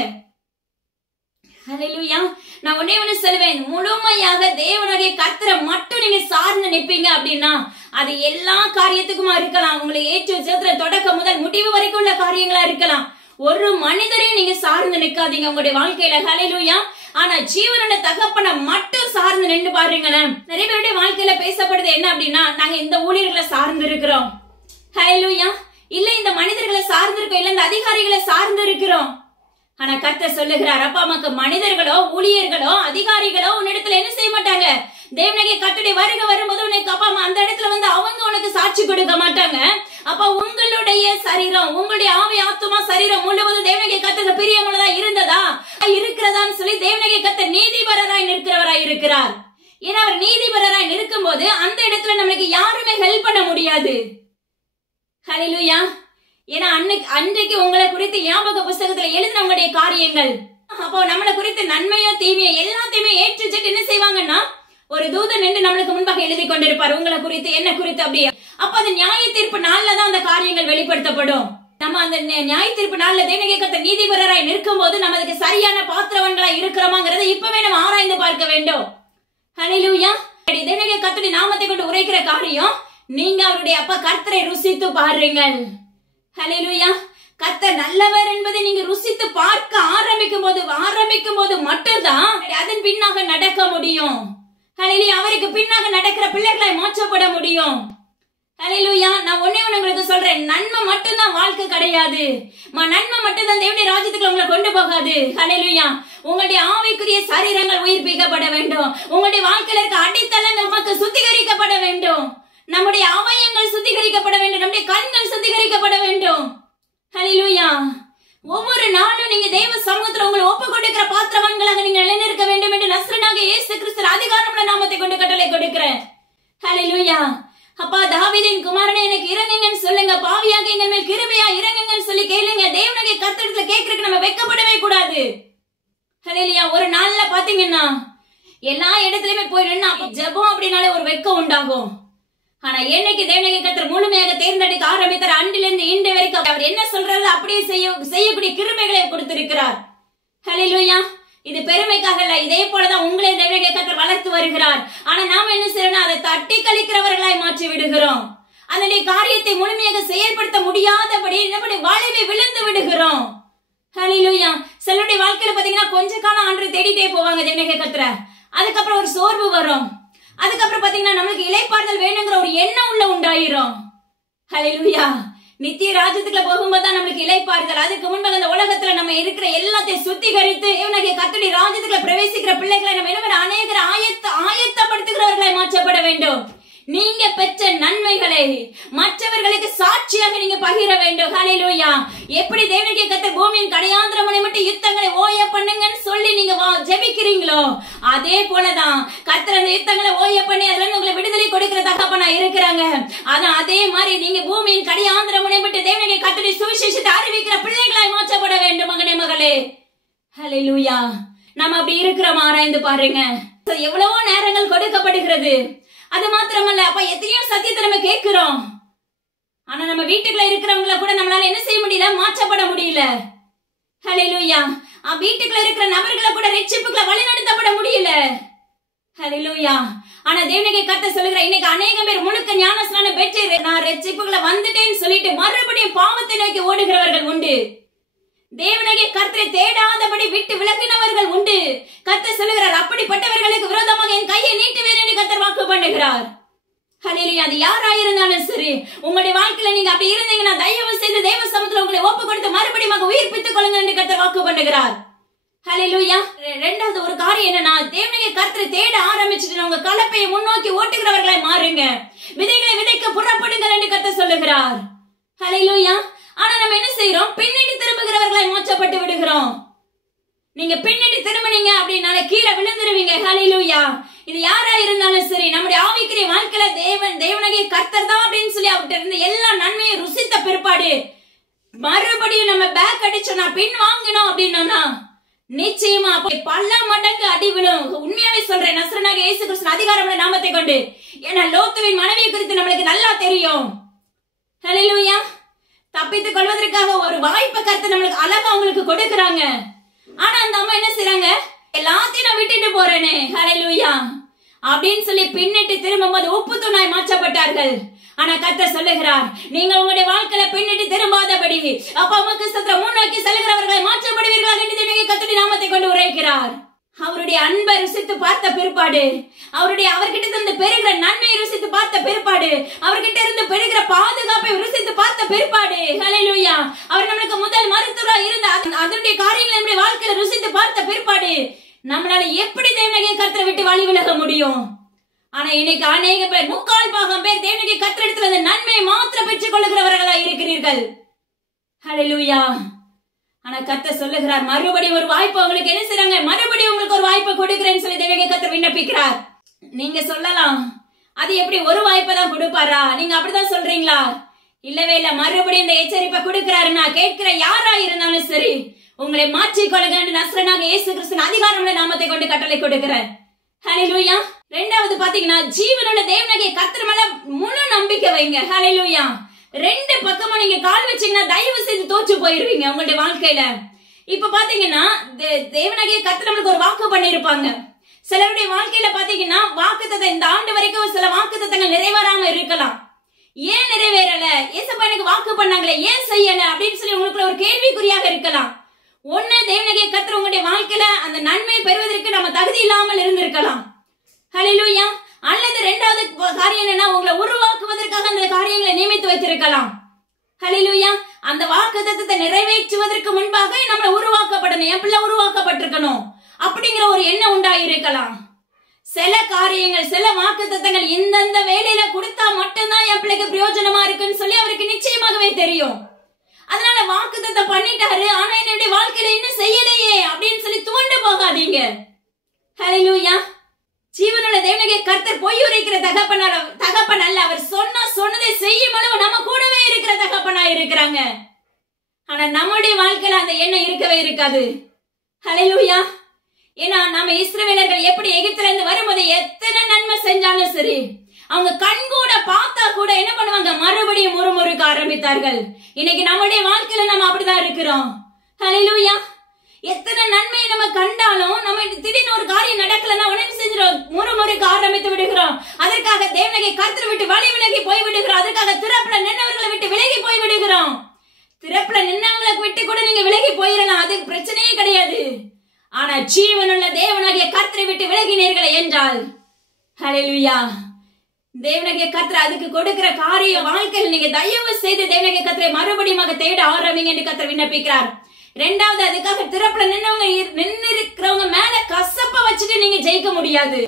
ஹல்லேலூயா. நான் ஒண்ணே சொல்லுவேன், முழுமையாக தேவனாகிய கர்த்தரை மட்டும் நீங்க சார்ந்து நிப்பீங்க அப்படின்னா அது எல்லா காரியத்துக்குமா இருக்கலாம். உங்களை ஏற்று சேர்த்துற தொடக்க முதல் முடிவு வரைக்கும் உள்ள காரியங்களா இருக்கலாம். ஒரு மனிதரையும் நீங்க சார்ந்து நிக்காதீங்க உங்களுடைய வாழ்க்கையில. ஹல்லேலூயா. ஆனா ஜீவனோட தகப்பனை மட்டும் சார்ந்து நின்று பாருங்களேன். நிறைய பேருடைய வாழ்க்கையில பேசப்படுது என்ன அப்படின்னா, நாங்க இந்த ஊழியர்களை சார்ந்து இருக்கிறோம். ஹல்லேலூயா. இல்ல இந்த மனிதர்களை சார்ந்து இருக்கோம், இல்ல இந்த அதிகாரிகளை சார்ந்து இருக்கிறோம். ஆனா கர்த்தர் சொல்லுகிறார், அப்பா அம்மாக்கு மனிதர்களோ ஊழியர்களோ அதிகாரிகளோ உன்னிடத்துல என்ன செய்ய மாட்டாங்க. தேவனாகிய கர்த்தருடைய வருகை வரும்போது உனக்கு அப்பா அம்மா அந்த இடத்துல வந்து அவங்க உனக்கு சாட்சி கொடுக்க மாட்டாங்க. அப்ப உங்களுடைய சரீரம், உங்களுடைய ஆவி ஆத்துமா சரீரம் முழுவதும் தேவனாகிய கர்த்தருக்கு பிரியமுள்ளதா இருந்ததா இருக்கிறதான்னு சொல்லி தேவனாகிய கர்த்தர் நீதிபரராய் நிற்கிறவராய் இருக்கிறார். ஏன்னா அவர் நீதிபரராய் நிற்கும் போது அந்த இடத்துல நம்மளுக்கு யாருமே ஹெல்ப் பண்ண முடியாது. ஹல்லேலூயா. ஏன்னா அன்றைக்கு உங்களை குறித்து ஞாபக புஸ்தகத்துல எழுதின உங்களுடைய காரியங்கள், அப்போ நம்மளை குறித்து நன்மையோ தீமையோ எல்லாத்தையுமே ஏற்றுச்சிட்டு என்ன செய்வாங்கன்னா ஒரு தூதன் நின்று நம்மளுக்கு முன்பாக எழுதி கொண்டிருப்பார், உங்களை குறித்து என்ன குறித்து அப்படியே. அப்ப அந்த நியாய தீர்ப்பு நாள்ல தான் அந்த காரியங்கள் வெளிப்படுத்தப்படும். நம்ம அந்த நியாய தீர்ப்பு நாள்ல தேவனாகிய கர்த்தர் நீதிபரராய் நிற்கும் போது நம்ம அதுக்கு சரியான பாத்திரவன்களா இருக்கிறோமாங்கிறத இப்பவே நம்ம ஆராய்ந்து பார்க்க வேண்டும். ஹல்லேலூயா. தேவனாகிய கர்த்தருடைய நாமத்தை கொண்டு உரைக்கிற காரியம், நீங்க அவருடைய அப்பா கர்த்தரை ருசித்து பாருங்கள். ஹல்லேலூயா. கர்த்தர் நல்லவர் என்பதை நீங்க ருசித்து பார்க்க ஆரம்பிக்கும் போது மட்டும்தான் அதன் பின்னாக நடக்க முடியும். ஹல்லேலூயா. அவருக்கு பின்னாக நடக்கிற பிள்ளைகளை மாற்றப்பட முடியும். ஹல்லேலூயா. நான் ஒண்ணே ஒண்ணு உங்களுக்கு சொல்றேன், நன்மை மட்டும்தான் வாழ்க்கை கிடையாது. நன்மை மட்டும்தான் தேவனுடைய ராஜ்யத்துக்கு உங்களை கொண்டு போகாது. ஹல்லேலூயா. உங்களுடைய ஆவிக்குரிய சரீரங்கள் உயிர்ப்பிக்கப்பட வேண்டும். உங்களுடைய வாழ்க்கையில இருக்க அடித்தளங்கள் நமக்கு சுத்திகரிக்கப்பட வேண்டும். நம்முடைய அவயங்கள் சுத்திகரிக்கப்பட வேண்டும். நம்முடைய கண்கள் சுத்திகரிக்கப்பட வேண்டும். ஹல்லேலூயா. ஒவ்வொரு நாளும் நீங்க தேவ சமூகத்துல உங்களை ஒப்பு கொடுக்கிற பாத்திரவான்களாக நீங்க நிலைநிற்க வேண்டும் என்று நஸ்ரனாகிய இயேசு கிறிஸ்து அதிகாரமுள்ள நாமத்தை கொண்டு கட்டளை கொடுக்கிறேன். ஹல்லேலூயா. அப்பா, தாவீதின் குமாரனே எனக்கு இறங்குங்கன்னு சொல்லுங்க. பாவியாக எங்கள் மேல் கிருபையா இறங்குங்கன்னு சொல்லி கேளுங்க. தேவனுடைய கர்த்தரிடத்துல கேட்கறதுக்கு நம்ம வெட்கப்படவே கூடாது. ஹல்லேலூயா. ஒரு நாள்ல பாத்தீங்கன்னா எல்லா இடத்துலயுமே போயிடுன்னா ஜெபம் அப்படின்னாலே ஒரு வெட்கம் உண்டாகும். ஆனா என்னைக்கு தேவனுடைய கர்த்தர் முழுமையாக தேர்ந்தெடுக்க ஆரம்பித்தார், அன்றிலிருந்து இன்று வரைக்கும் அவர் என்ன சொல்றாரு அப்படியே செய்யக்கூடிய கிருபைகளை கொடுத்திருக்கிறார். ஹல்லேலூயா. இது பெருமைக்காக இல்ல, இதே போலதான் உங்களை தேவனுடைய கர்த்தர் வளர்த்து வருகிறார். ஆனா நாம என்ன செய்யறோம், அதை தட்டி கழிக்கிறவர்களாய் மாற்றி விடுகிறோம். அதனுடைய காரியத்தை முழுமையாக செயல்படுத்த முடியாதபடி வாழ்வை விழுந்து விடுகிறோம். ஹல்லேலூயா. சிலருடைய வாழ்க்கையில பாத்தீங்கன்னா கொஞ்ச காலம் ஆண்டு தேடிட்டே போவாங்க தேவனுடைய கர்த்தரை. அதுக்கப்புறம் ஒரு சோர்வு வரும். அதுக்கப்புறம் பாத்தீங்கன்னா நம்மளுக்கு இளைப்பாறுதல் வேணுங்கிற ஒரு எண்ணம் உள்ள உண்டாயிரும். ஹல்லேலூயா. நித்திய ராஜ்யத்துக்குள்ள போகும்போது தான் நம்மளுக்கு இளைப்பாறுதல். அதுக்கு முன்பாக அந்த உலகத்துல நம்ம இருக்கிற எல்லாத்தையும் சுத்திகரித்து தேவனுடைய கர்த்தருடைய ராஜ்யத்துக்குள்ள பிரவேசிக்கிற பிள்ளைகளை நம்ம என்ன அநேகர் ஆயத்தப்படுத்துகிறவர்களை மாற்றப்பட வேண்டும். நீங்க பெற்ற நன்மைகளை மற்றவர்களுக்கு சாட்சியாக நீங்க பகிர வேண்டும். ஹல்லேலூயா. எப்படி தேவனுடைய கர்த்தர் பூமியின் கடையாந்திர முனை மட்டும் யுத்தங்களை ஓய பண்ணுங்கன்னு சொல்லி நீங்க ஜெபிக்கிறீங்களோ, அதே போலதான் கர்த்தர் அந்த யுத்தங்களை ஓய பண்ணி அதுல இருந்து உங்களை விடுதலை கொடுக்கிற தகப்பனா இருக்கிறாங்க. அதே மாதிரி நீங்க பூமியின் கடையாந்திர முனை மட்டும் தேவனுடைய கர்த்தருடைய சுவிசேஷத்தை அறிவிக்கிற பிள்ளைகளாய் மாற்றப்பட வேண்டும். மகனே மகளே, ஹல்லேலூயா. நம்ம அப்படி இருக்கிறோம், ஆராய்ந்து பாருங்க. எவ்வளவோ நேரங்கள் கொடுக்கப்படுகிறது. அது மாத்திரமல்ல, அப்ப எத்தனையோ சத்தியத்தை நம்ம கேட்கிறோம். ஆனா நம்ம வீட்டுக்குள்ள இருக்கிறவங்கள கூட நம்மளால என்ன செய்ய முடியல, மாற்றப்பட முடியல. ஹல்லேலூயா. வீட்டுக்குள்ள இருக்கிற நபர்களை கூட ரட்சிப்புக்குள்ள வழிநடத்தப்பட முடியல. ஹல்லேலூயா. ஆனா தேவனுடைய கர்த்தர் சொல்லுகிற, இன்னைக்கு அநேக பேர் முழுக்க ஞானஸ்நானம் பெற்று நான் ரட்சிப்புக்குள்ள வந்துட்டேன்னு சொல்லிட்டு மறுபடியும் பாவத்தை நோக்கி ஓடுகிறவர்கள் உண்டு. தேவனுடைய கர்த்தரை தேடாதபடி விட்டு விலகினவர்கள் உண்டு. கர்த்தர் சொல்லுகிறார், அப்படிப்பட்டவர்களுக்கு விரோதமாக என் கையை நீட்டுவேன் என்று கர்த்தர் வாக்கு பண்ணுகிறார். ஹல்லேலூயா. அது யாராயிருந்தாலும் சரி, உங்களுடைய வாழ்க்கையில நீங்க அப்படி இருந்தீங்கன்னா தயவு செய்து தேவ சமூகத்துல உங்களை ஒப்பு கொடுத்து மறுபடியும் உயிர்ப்பித்துக் கொள்ளுங்க என்று கர்த்தர் வாக்கு பண்ணுகிறார். ஹல்லேலூயா. இரண்டாவது ஒரு காரியம் என்னன்னா, தேவனுடைய கர்த்தரை தேட ஆரம்பிச்சுட்டு உங்க கலப்பையை முன்னோக்கி ஓட்டுகிறவர்களாய் மாறுங்க. விதைகளை விதைக்க புறப்படுங்கள் என்று கர்த்தர் சொல்லுகிறார். ஹல்லேலூயா. ஆனா நம்ம என்ன செய்யறோம், பின்னணி திரும்புகிறவர்களாய் மாற்றப்பட்டு விடுகிறோம். நீங்க பின்னணி திரும்பினீங்க அப்படின்னால கீழே விழுந்துருவீங்க. ஹல்லேலூயா. இது யாரா இருந்தாலும் சரி, நம்முடைய ஆவிக்குரிய வாழ்க்கையில தேவனுடைய கர்த்தர் தான் அப்படின்னு சொல்லி அவர்கிட்ட இருந்து எல்லா நன்மையும் ருசித்த பிற்பாடு மறுபடியும் நம்ம பேக் அடிச்சோம்னா, பின் வாங்கணும் அப்படின்னா நிச்சயமா பல மடங்கு அடி விழும். உண்மையாவே சொல்றேன், நஸ்ரனாகிய இயேசு கிறிஸ்து அதிகாரமுள்ள நாமத்தை கொண்டு. ஏன்னா லோத்துவின் மனைவியை குறித்து நம்மளுக்கு நல்லா தெரியும். ஹல்லேலூயா. தப்பித்துக் கொள்வதற்காக ஒரு வாய்ப்பை கர்த்தர் நம்மளுக்கு அழகா அவங்களுக்கு கொடுக்கறாங்க. ஆனா அந்த அம்மா என்ன செய்றாங்க, எல்லாத்தையும் நான் விட்டுட்டு போறேனே, ஹல்லேலூயா அப்படின்னு சொல்லி பின்னிட்டு திரும்பும்போது உப்பு தூணாய் மாற்றப்பட்டார்கள். ஆனா கர்த்தர் சொல்லுகிறார், நீங்க உங்களுடைய வாழ்க்கையில பின்னிட்டு திரும்பாதபடி அப்பா உமக்கு சத்திர முன்னோக்கி செல்கிறவர்களை மாற்றப்படுவீர்களாக என்று கர்த்தருடைய நாமத்தை கொண்டு உரைக்கிறார். அவருடைய அன்பை ருசித்து பார்த்த பிற்பாடு, அவர்கிட்ட இருந்து பெறுகிற நன்மையை ருசித்து பார்த்த பிற்பாடு, அவர்கிட்ட இருந்து பெறுகிற பாதுகாப்பை ருசித்து பார்த்த பிற்பாடு, ஹல்லேலூயா, அவர் நம்மளுக்கு முதல் மருத்துவரா இருந்த அதனுடைய காரியங்களை நம்முடைய வாழ்க்கையில ருசித்து பார்த்த பிற்பாடு நம்மளால எப்படி தேவனுடைய கர்த்தரை விட்டு வழி விலக முடியும்? ஆனா இன்னைக்கு அநேக பேர், 3/4 பேர் தேவனுடைய கர்த்தரிடத்துல அந்த நன்மையை மாத்திரம் பெற்றுக் கொள்ளுகிறவர்களா இருக்கிறீர்கள். ஹல்லேலூயா. ஆனா கர்த்தர் சொல்லுகிறார், மறுபடியும் ஒரு வாய்ப்பு உங்களுக்கு என்ன செய்றாங்க, மறுபடியும் உங்களுக்கு ஒரு வாய்ப்பை கொடுக்கிறேன்னு சொல்லி தேவனுடைய கர்த்தர் விண்ணப்பிக்கிறார். நீங்க சொல்லலாம், அது எப்படி ஒரு வாய்ப்பை தான் கொடுப்பாரா? நீங்க அப்படிதான் சொல்றீங்களா? இல்லவே இல்ல. மறுபடியும் இந்த எச்சரிப்பை கொடுக்கிறாருன்னா, கேட்கிற யாரா இருந்தாலும் சரி, உங்களை மாற்றிக்கொள்ளுங்க என்று நஸ்ரனாகிய இயேசு கிறிஸ்து அதிகாரமுள்ள நாமத்தை கொண்டு கட்டளை கொடுக்கிறேன். ஹல்லேலூயா. ரெண்டாவது பாத்தீங்கன்னா, ஜீவனுள்ள தேவனாகிய கர்த்தர் மேல முழு நம்பிக்கை வைங்க. ஹல்லேலூயா. ரெண்டு பக்கமும் நீங்க கால் வச்சீங்கன்னா தயவு செய்து தோற்று போயிருவீங்க உங்களுடைய வாழ்க்கையில. இப்ப பாத்தீங்கன்னா, தேவனாகிய கர்த்தர் நம்மளுக்கு ஒரு வாக்கு பண்ணிருப்பாங்க. சிலருடைய வாழ்க்கையில பாத்தீங்கன்னா வாக்குத்தத்தம் இந்த ஆண்டு வரைக்கும் சில வாக்குத்தத்தங்கள் நிறைவேறாம இருக்கலாம். ஏன் நிறைவேறல? ஏசப்பா எனக்கு வாக்கு பண்ணாங்களே ஏன் செய்யல அப்படின்னு சொல்லி உங்களுக்குள்ள ஒரு கேள்விக்குறியாக இருக்கலாம். ஒண்ணு, தேவனாகிய கர்த்தர் உங்களுடைய வாழ்க்கையில அந்த நன்மையை பெறுவதற்கு நம்ம தகுதி இல்லாமல் இருந்திருக்கலாம். ஹல்லேலூயா. அல்லது இரண்டாவது காரியம் என்னன்னா, உங்களை உருவாக்குவதற்காக அந்த காரியங்களை நியமித்து வைத்திருக்கலாம். ஹல்லேலூயா. அந்த வாக்குத்தத்தத்தை நிறைவேற்றுவதற்கு முன்பாக நம்மளை உருவாக்கப்படணும், என் பிள்ளை உருவாக்கப்பட்டிருக்கணும் அப்படிங்கிற ஒரு எண்ணம் உண்டாயிருக்கலாம். சில காரியங்கள், சில வாக்குத்தத்தங்கள் இந்தந்த வேலையில கொடுத்தா மட்டும்தான் என் பிள்ளைக்கு பிரயோஜனமா இருக்குன்னு சொல்லி அவருக்கு நிச்சயமாகவே தெரியும். அதனால வாக்குத்தத்தம் பண்ணிட்டாரு, ஆனா என்னுடைய வாழ்க்கையில இன்னும் செய்யலையே அப்படின்னு சொல்லி துவண்டு போகாதீங்க. ஹல்லேலூயா. ஜீவனுள்ள தேவனாகிய கர்த்தர் பொய் உரைக்கிற தகப்பன் அல்ல. அவர் சொன்னதை செய்யும் அளவு நம்ம கூடவே இருக்கிற தகப்பனா இருக்கிறாங்க. ஆனா நம்முடைய வாழ்க்கையில அந்த எண்ணம் இருக்கவே இருக்காது. ஹல்லேலூயா. ஏன்னா நம்ம இஸ்ரவேலர்கள் எப்படி எகிப்துல இருந்து வரும்போது எத்தனை நன்மை செஞ்சாலும் சரி, அவங்க கண் கூட பார்த்தா கூட என்ன பண்ணுவாங்க, மறுபடியும் முறுமுறுக்க ஆரம்பித்தார்கள். இன்னைக்கு நம்முடைய வாழ்க்கையில நம்ம அப்படிதான் இருக்கிறோம். ஹல்லேலூயா. எத்தனை நன்மையை நம்ம கண்டாலும் நம்ம திடீர்னு ஒரு காரியம் நடக்கலன்னா உடனே செஞ்சிடும், முறுமுறுக்க ஆரம்பித்து விடுகிறோம். அதற்காக தேவனாகிய கர்த்தரை விட்டு வழி விலகி போய் விடுகிறோம். அதற்காக திறப்புல நின்னவர்களை விட்டு விலகி போய் விடுகிறோம். திறப்புல நின்னவங்களை விட்டு கூட நீங்க விலகி போயிடலாம், அது பிரச்சனையே கிடையாது. ஆனா ஜீவனுள்ள தேவனாகிய கர்த்தரை விட்டு விலகினீர்கள் என்றால், ஹல்லேலூயா, தேவனாகிய கர்த்தர் அதுக்கு கொடுக்கிற காரிய வாழ்க்கையில் நீங்க தயவு செய்து தேவனாகிய கர்த்தரை மறுபடியும் தேட ஆரம்பிங்க என்று கர்த்தர் விண்ணப்பிக்கிறார். இரண்டாவது, அதுக்காக திறப்புல நின்னிருக்கிறவங்க மேல கசப்ப வச்சுட்டு நீங்க ஜெயிக்க முடியாது.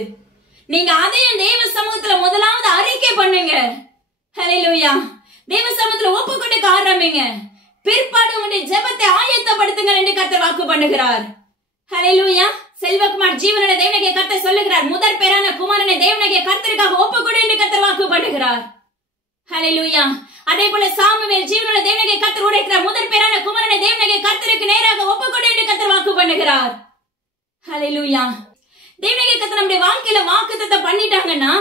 நீங்க அதையும் தேவ சமூகத்துல முதலாவது அறிக்கை பண்ணுங்க. ஹல்லேலூயா. தேவ சமூகத்துல ஒப்பு கொடுக்க ஆரம்பிங்க. பிற்பாடு உங்களுடைய ஜெபத்தை ஆயத்தப்படுத்துங்கள் என்று கர்த்தர் வாக்கு பண்ணுகிறார். ஹல்லேலூயா. செல்வகுமார் ஜீவனுடைய தேவனாகிய கர்த்தர் சொல்லுகிறார், முதற் பேரான குமாரனை தேவனாகிய கர்த்தருக்காக ஒப்பு கொடு என்று கர்த்தர் வாக்கு பண்ணுகிறார். ஹல்லேலூயா. அதே போல சாமுவேல் ஜீவனுடைய தேவனாகிய கர்த்தர் உரைக்கிறார், முதற் பேரான குமாரனை தேவனாகிய கர்த்தருக்கு நேராக ஒப்பு கொடு என்று கர்த்தர் வாக்கு பண்ணுகிறார். ஹல்லேலூயா. தேவனாகிய கர்த்தர் நம்முடைய வாழ்க்கையில வாக்குத்தத்தம் பண்ணிட்டாங்கன்னா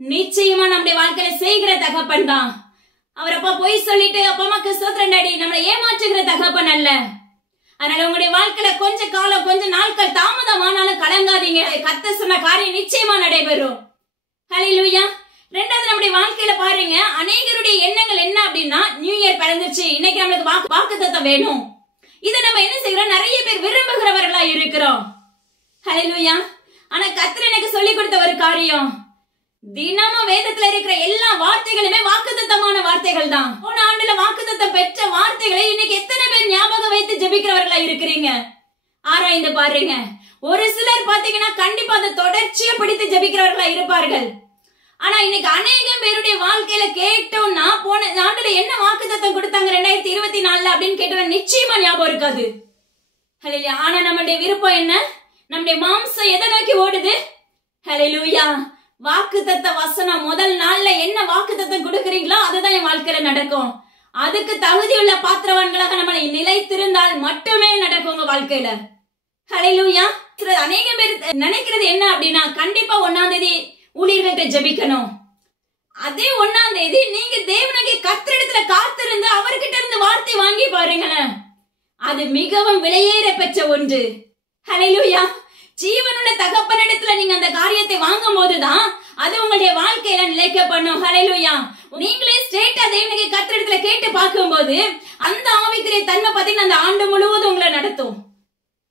நிச்சயமா நம்முடைய வாழ்க்கையில செய்கிற தகப்பன் தான். அவர் அப்பா பொய் சொல்லிட்டு அப்பா அம்மாக்கு ஸ்தோத்திரம் டாடி நம்மளை ஏமாற்றுகிற தகப்பன் அல்ல. அதனால உங்களுடைய வாழ்க்கையில கொஞ்ச காலம், கொஞ்ச நாட்கள் தாமதமானாலும் கலங்காதீங்க. கர்த்தர் சொன்ன காரியம் நிச்சயமா நடைபெறும். ஹல்லேலூயா. ரெண்டாவது, நம்முடைய வாழ்க்கையில பாருங்க, அநேகருடைய எண்ணங்கள் என்ன அப்படின்னா, நியூ இயர் பிறந்துச்சு, இன்னைக்கு நம்மளுக்கு வாக்குத்தத்தம் வேணும். இதை நம்ம என்ன செய்யறோம், நிறைய பேர் விரும்புகிறவர்களா இருக்கிறோம். ஹல்லேலூயா. ஆனா கர்த்தர் எனக்கு சொல்லி கொடுத்த ஒரு காரியம், தினமும் வேதத்துல இருக்கிற எல்லா வார்த்தைகளுமே வாக்குத்தத்தமான வார்த்தைகள் தான். போன ஆண்டுல வாக்குத்தத்தம் பெற்ற வார்த்தைகளை இன்னைக்கு எத்தனை பேர் ஞாபகம் வைத்து ஜெபிக்கிறவர்களா இருக்கிறீங்க? ஆராய்ந்து பாருங்க. ஒரு சிலர் பாத்தீங்கன்னா கண்டிப்பா அதை தொடர்ச்சியா படித்து ஜெபிக்கிறவர்களா இருப்பார்கள். ஆனா இன்னைக்கு அநேகம் பேருடைய வாழ்க்கையில கேட்டோம்னா, போன ஆண்டுல என்ன வாக்குத்தத்தம் கொடுத்தாங்க 2024 அப்படின்னு கேட்டவன் நிச்சயமா ஞாபகம் இருக்காது. ஹல்லேலூயா. ஆனா நம்மளுடைய விருப்பம் என்ன? நம்முடைய மாம்சம் எதை நோக்கி ஓடுது? ஹல்லேலூயா. வாக்குத்தத்த வசனம் முதல் நாள்ல என்ன வாக்குத்தத்தம் கொடுக்கறீங்களோ அதுதான் என் வாழ்க்கையில நடக்கும். அதுக்கு தகுதியுள்ள பாத்திரவான்களாக நம்மளை நிலைத்திருந்தால் மட்டுமே நடக்கும் உங்க வாழ்க்கையில. ஹல்லேலூயா. அநேக பேர் நினைக்கிறது என்ன அப்படின்னா, கண்டிப்பா 1ஆம் தேதி ஊழியர்கள்ட்ட ஜெபிக்கணும். அதே 1ஆம் தேதி நீங்க தேவனாகிய கர்த்தரிடத்துல காத்திருந்து அவர்கிட்ட இருந்து வார்த்தை வாங்கி பாருங்களேன், அது மிகவும் விலையேற பெற்ற ஒன்று. ஹல்லேலூயா. ஜீவனுள்ள தகப்பனிடத்துல நீங்க அந்த காரியத்தை வாங்கும் போதுதான் அது உங்களுடைய வாழ்க்கையில நிலைக்க பண்ணும். ஹல்லேலூயா. நீங்களே ஸ்ட்ரெயிட்டா தேவனாகிய கர்த்தரிடத்துல கேட்டு பார்க்கும்போது அந்த ஆவிக்குரிய தன்மை பாத்தீங்கன்னா அந்த ஆண்டு முழுவதும் உங்களை நடத்தும்.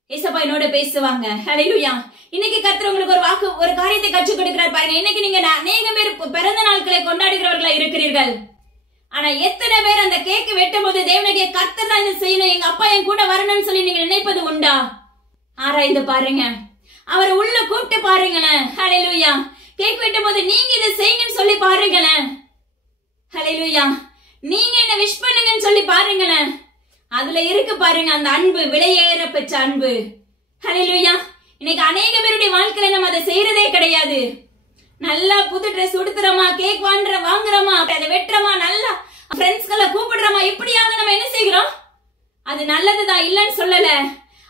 ஏசப்பா என்னோட பேசுவாங்க. ஹல்லேலூயா. இன்னைக்கு கர்த்தர் உங்களுக்கு ஒரு காரியத்தை கற்றுக் கொடுக்கிறார் பாருங்க. இன்னைக்கு நீங்க அநேக பேர் பிறந்த நாட்களை கொண்டாடுகிறவர்களா இருக்கிறீர்கள். ஆனா எத்தனை பேர் அந்த கேக் வெட்டும் போது தேவனாகிய கர்த்தர் தான் செய்யணும், எங்க அப்பா என் கூட வரணும்னு சொல்லி நீங்க நினைப்பது உண்டா? ஆராய்ந்து பாருங்க. அவர் உள்ள கூப்பிட்டு பாருங்களேன். ஹல்லேலூயா. கேக் வெட்டும் போது நீங்க இதை செய்யுங்கன்னு சொல்லி பாருங்களேன். ஹல்லேலூயா. நீங்க என்ன விஷ் பண்ணுங்கன்னு சொல்லி பாருங்களேன். அதுல இருக்கு பாருங்க அந்த அன்பு, விலையேற பெற்ற அன்பு. ஹல்லேலூயா. இன்னைக்கு அநேக பேருடைய வாழ்க்கையில நம்ம அதை செய்யறதே கிடையாது. நல்லா புது ட்ரெஸ் உடுத்துறோமா, கேக் வாங்குறோமா, அதை வெட்டுறோமா, நல்லா ஃப்ரெண்ட்ஸ்களை கூப்பிடுறோமா, இப்படியாக நம்ம என்ன செய்கிறோம்? அது நல்லதுதான், இல்லன்னு சொல்லல.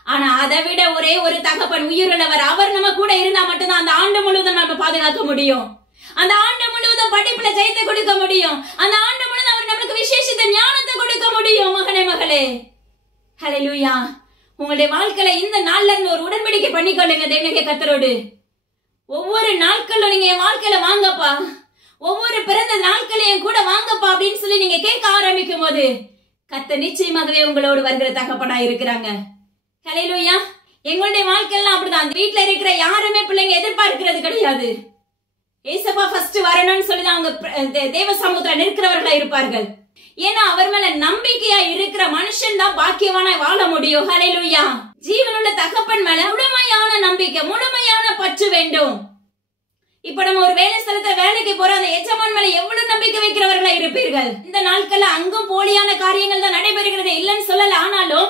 ஆனா அதை விட ஒரே ஒரு தகப்பன் உயிருள்ளவர், அவர் நம்ம கூட இருந்தா மட்டும்தான் அந்த ஆண்டு முழுவதும் நம்ம பாதுகாக்க முடியும். அந்த ஆண்டு முழுவதும் படிப்புல ஜெயத்தை கொடுக்க முடியும். அந்த ஆண்டு முழுவதும் அவர் நமக்கு விசேஷித்த ஞானத்தை கொடுக்க முடியும். மகனே மகளே, ஹல்லேலூயா. உங்களுடைய வாழ்க்கையில இந்த நாள்ல இருந்து ஒரு உடன்படிக்கை பண்ணிக்கொள்ளுங்க தேவனாகிய கர்த்தரோடு. ஒவ்வொரு நாட்களும் நீங்க என் வாழ்க்கையில வாங்கப்பா, ஒவ்வொரு பிறந்த நாட்களையும் கூட வாங்கப்பா அப்படின்னு சொல்லி நீங்க கேட்க ஆரம்பிக்கும் போது கர்த்தர் நிச்சயமாகவே உங்களோடு வருகிற தகப்பனா இருக்கிறாங்க. ஹல்லேலூயா. எங்களுடைய வாழ்க்கையெல்லாம் அப்படிதான். வீட்டுல இருக்கிற யாருமே பிள்ளைங்க எதிர்பார்க்கிறது கிடையாது. ஏசப்பா ஃபர்ஸ்ட் வரணும்னு சொல்லி அவங்க தேவ சமூகத்துல நிற்கிறவர்களா இருப்பார்கள். ஏன்னா அவர் மேல நம்பிக்கையா இருக்கிற மனுஷன் தான் பாக்கியவான வாழ முடியும். ஹல்லேலூயா. ஜீவனுள்ள தகப்பன் மேல முழுமையான நம்பிக்கை, முழுமையான பற்று வேண்டும். இப்ப நம்ம ஒரு வேலை ஸ்தலத்துல வேலைக்கு போற அந்த எஜமான் மேல எவ்வளவு நம்பிக்கை வைக்கிறவர்களா இருப்பீர்கள். இந்த நாட்கள்ல அங்கும் போலியான காரியங்கள் தான் நடைபெறுகிறது, இல்லைன்னு சொல்லல. ஆனாலும்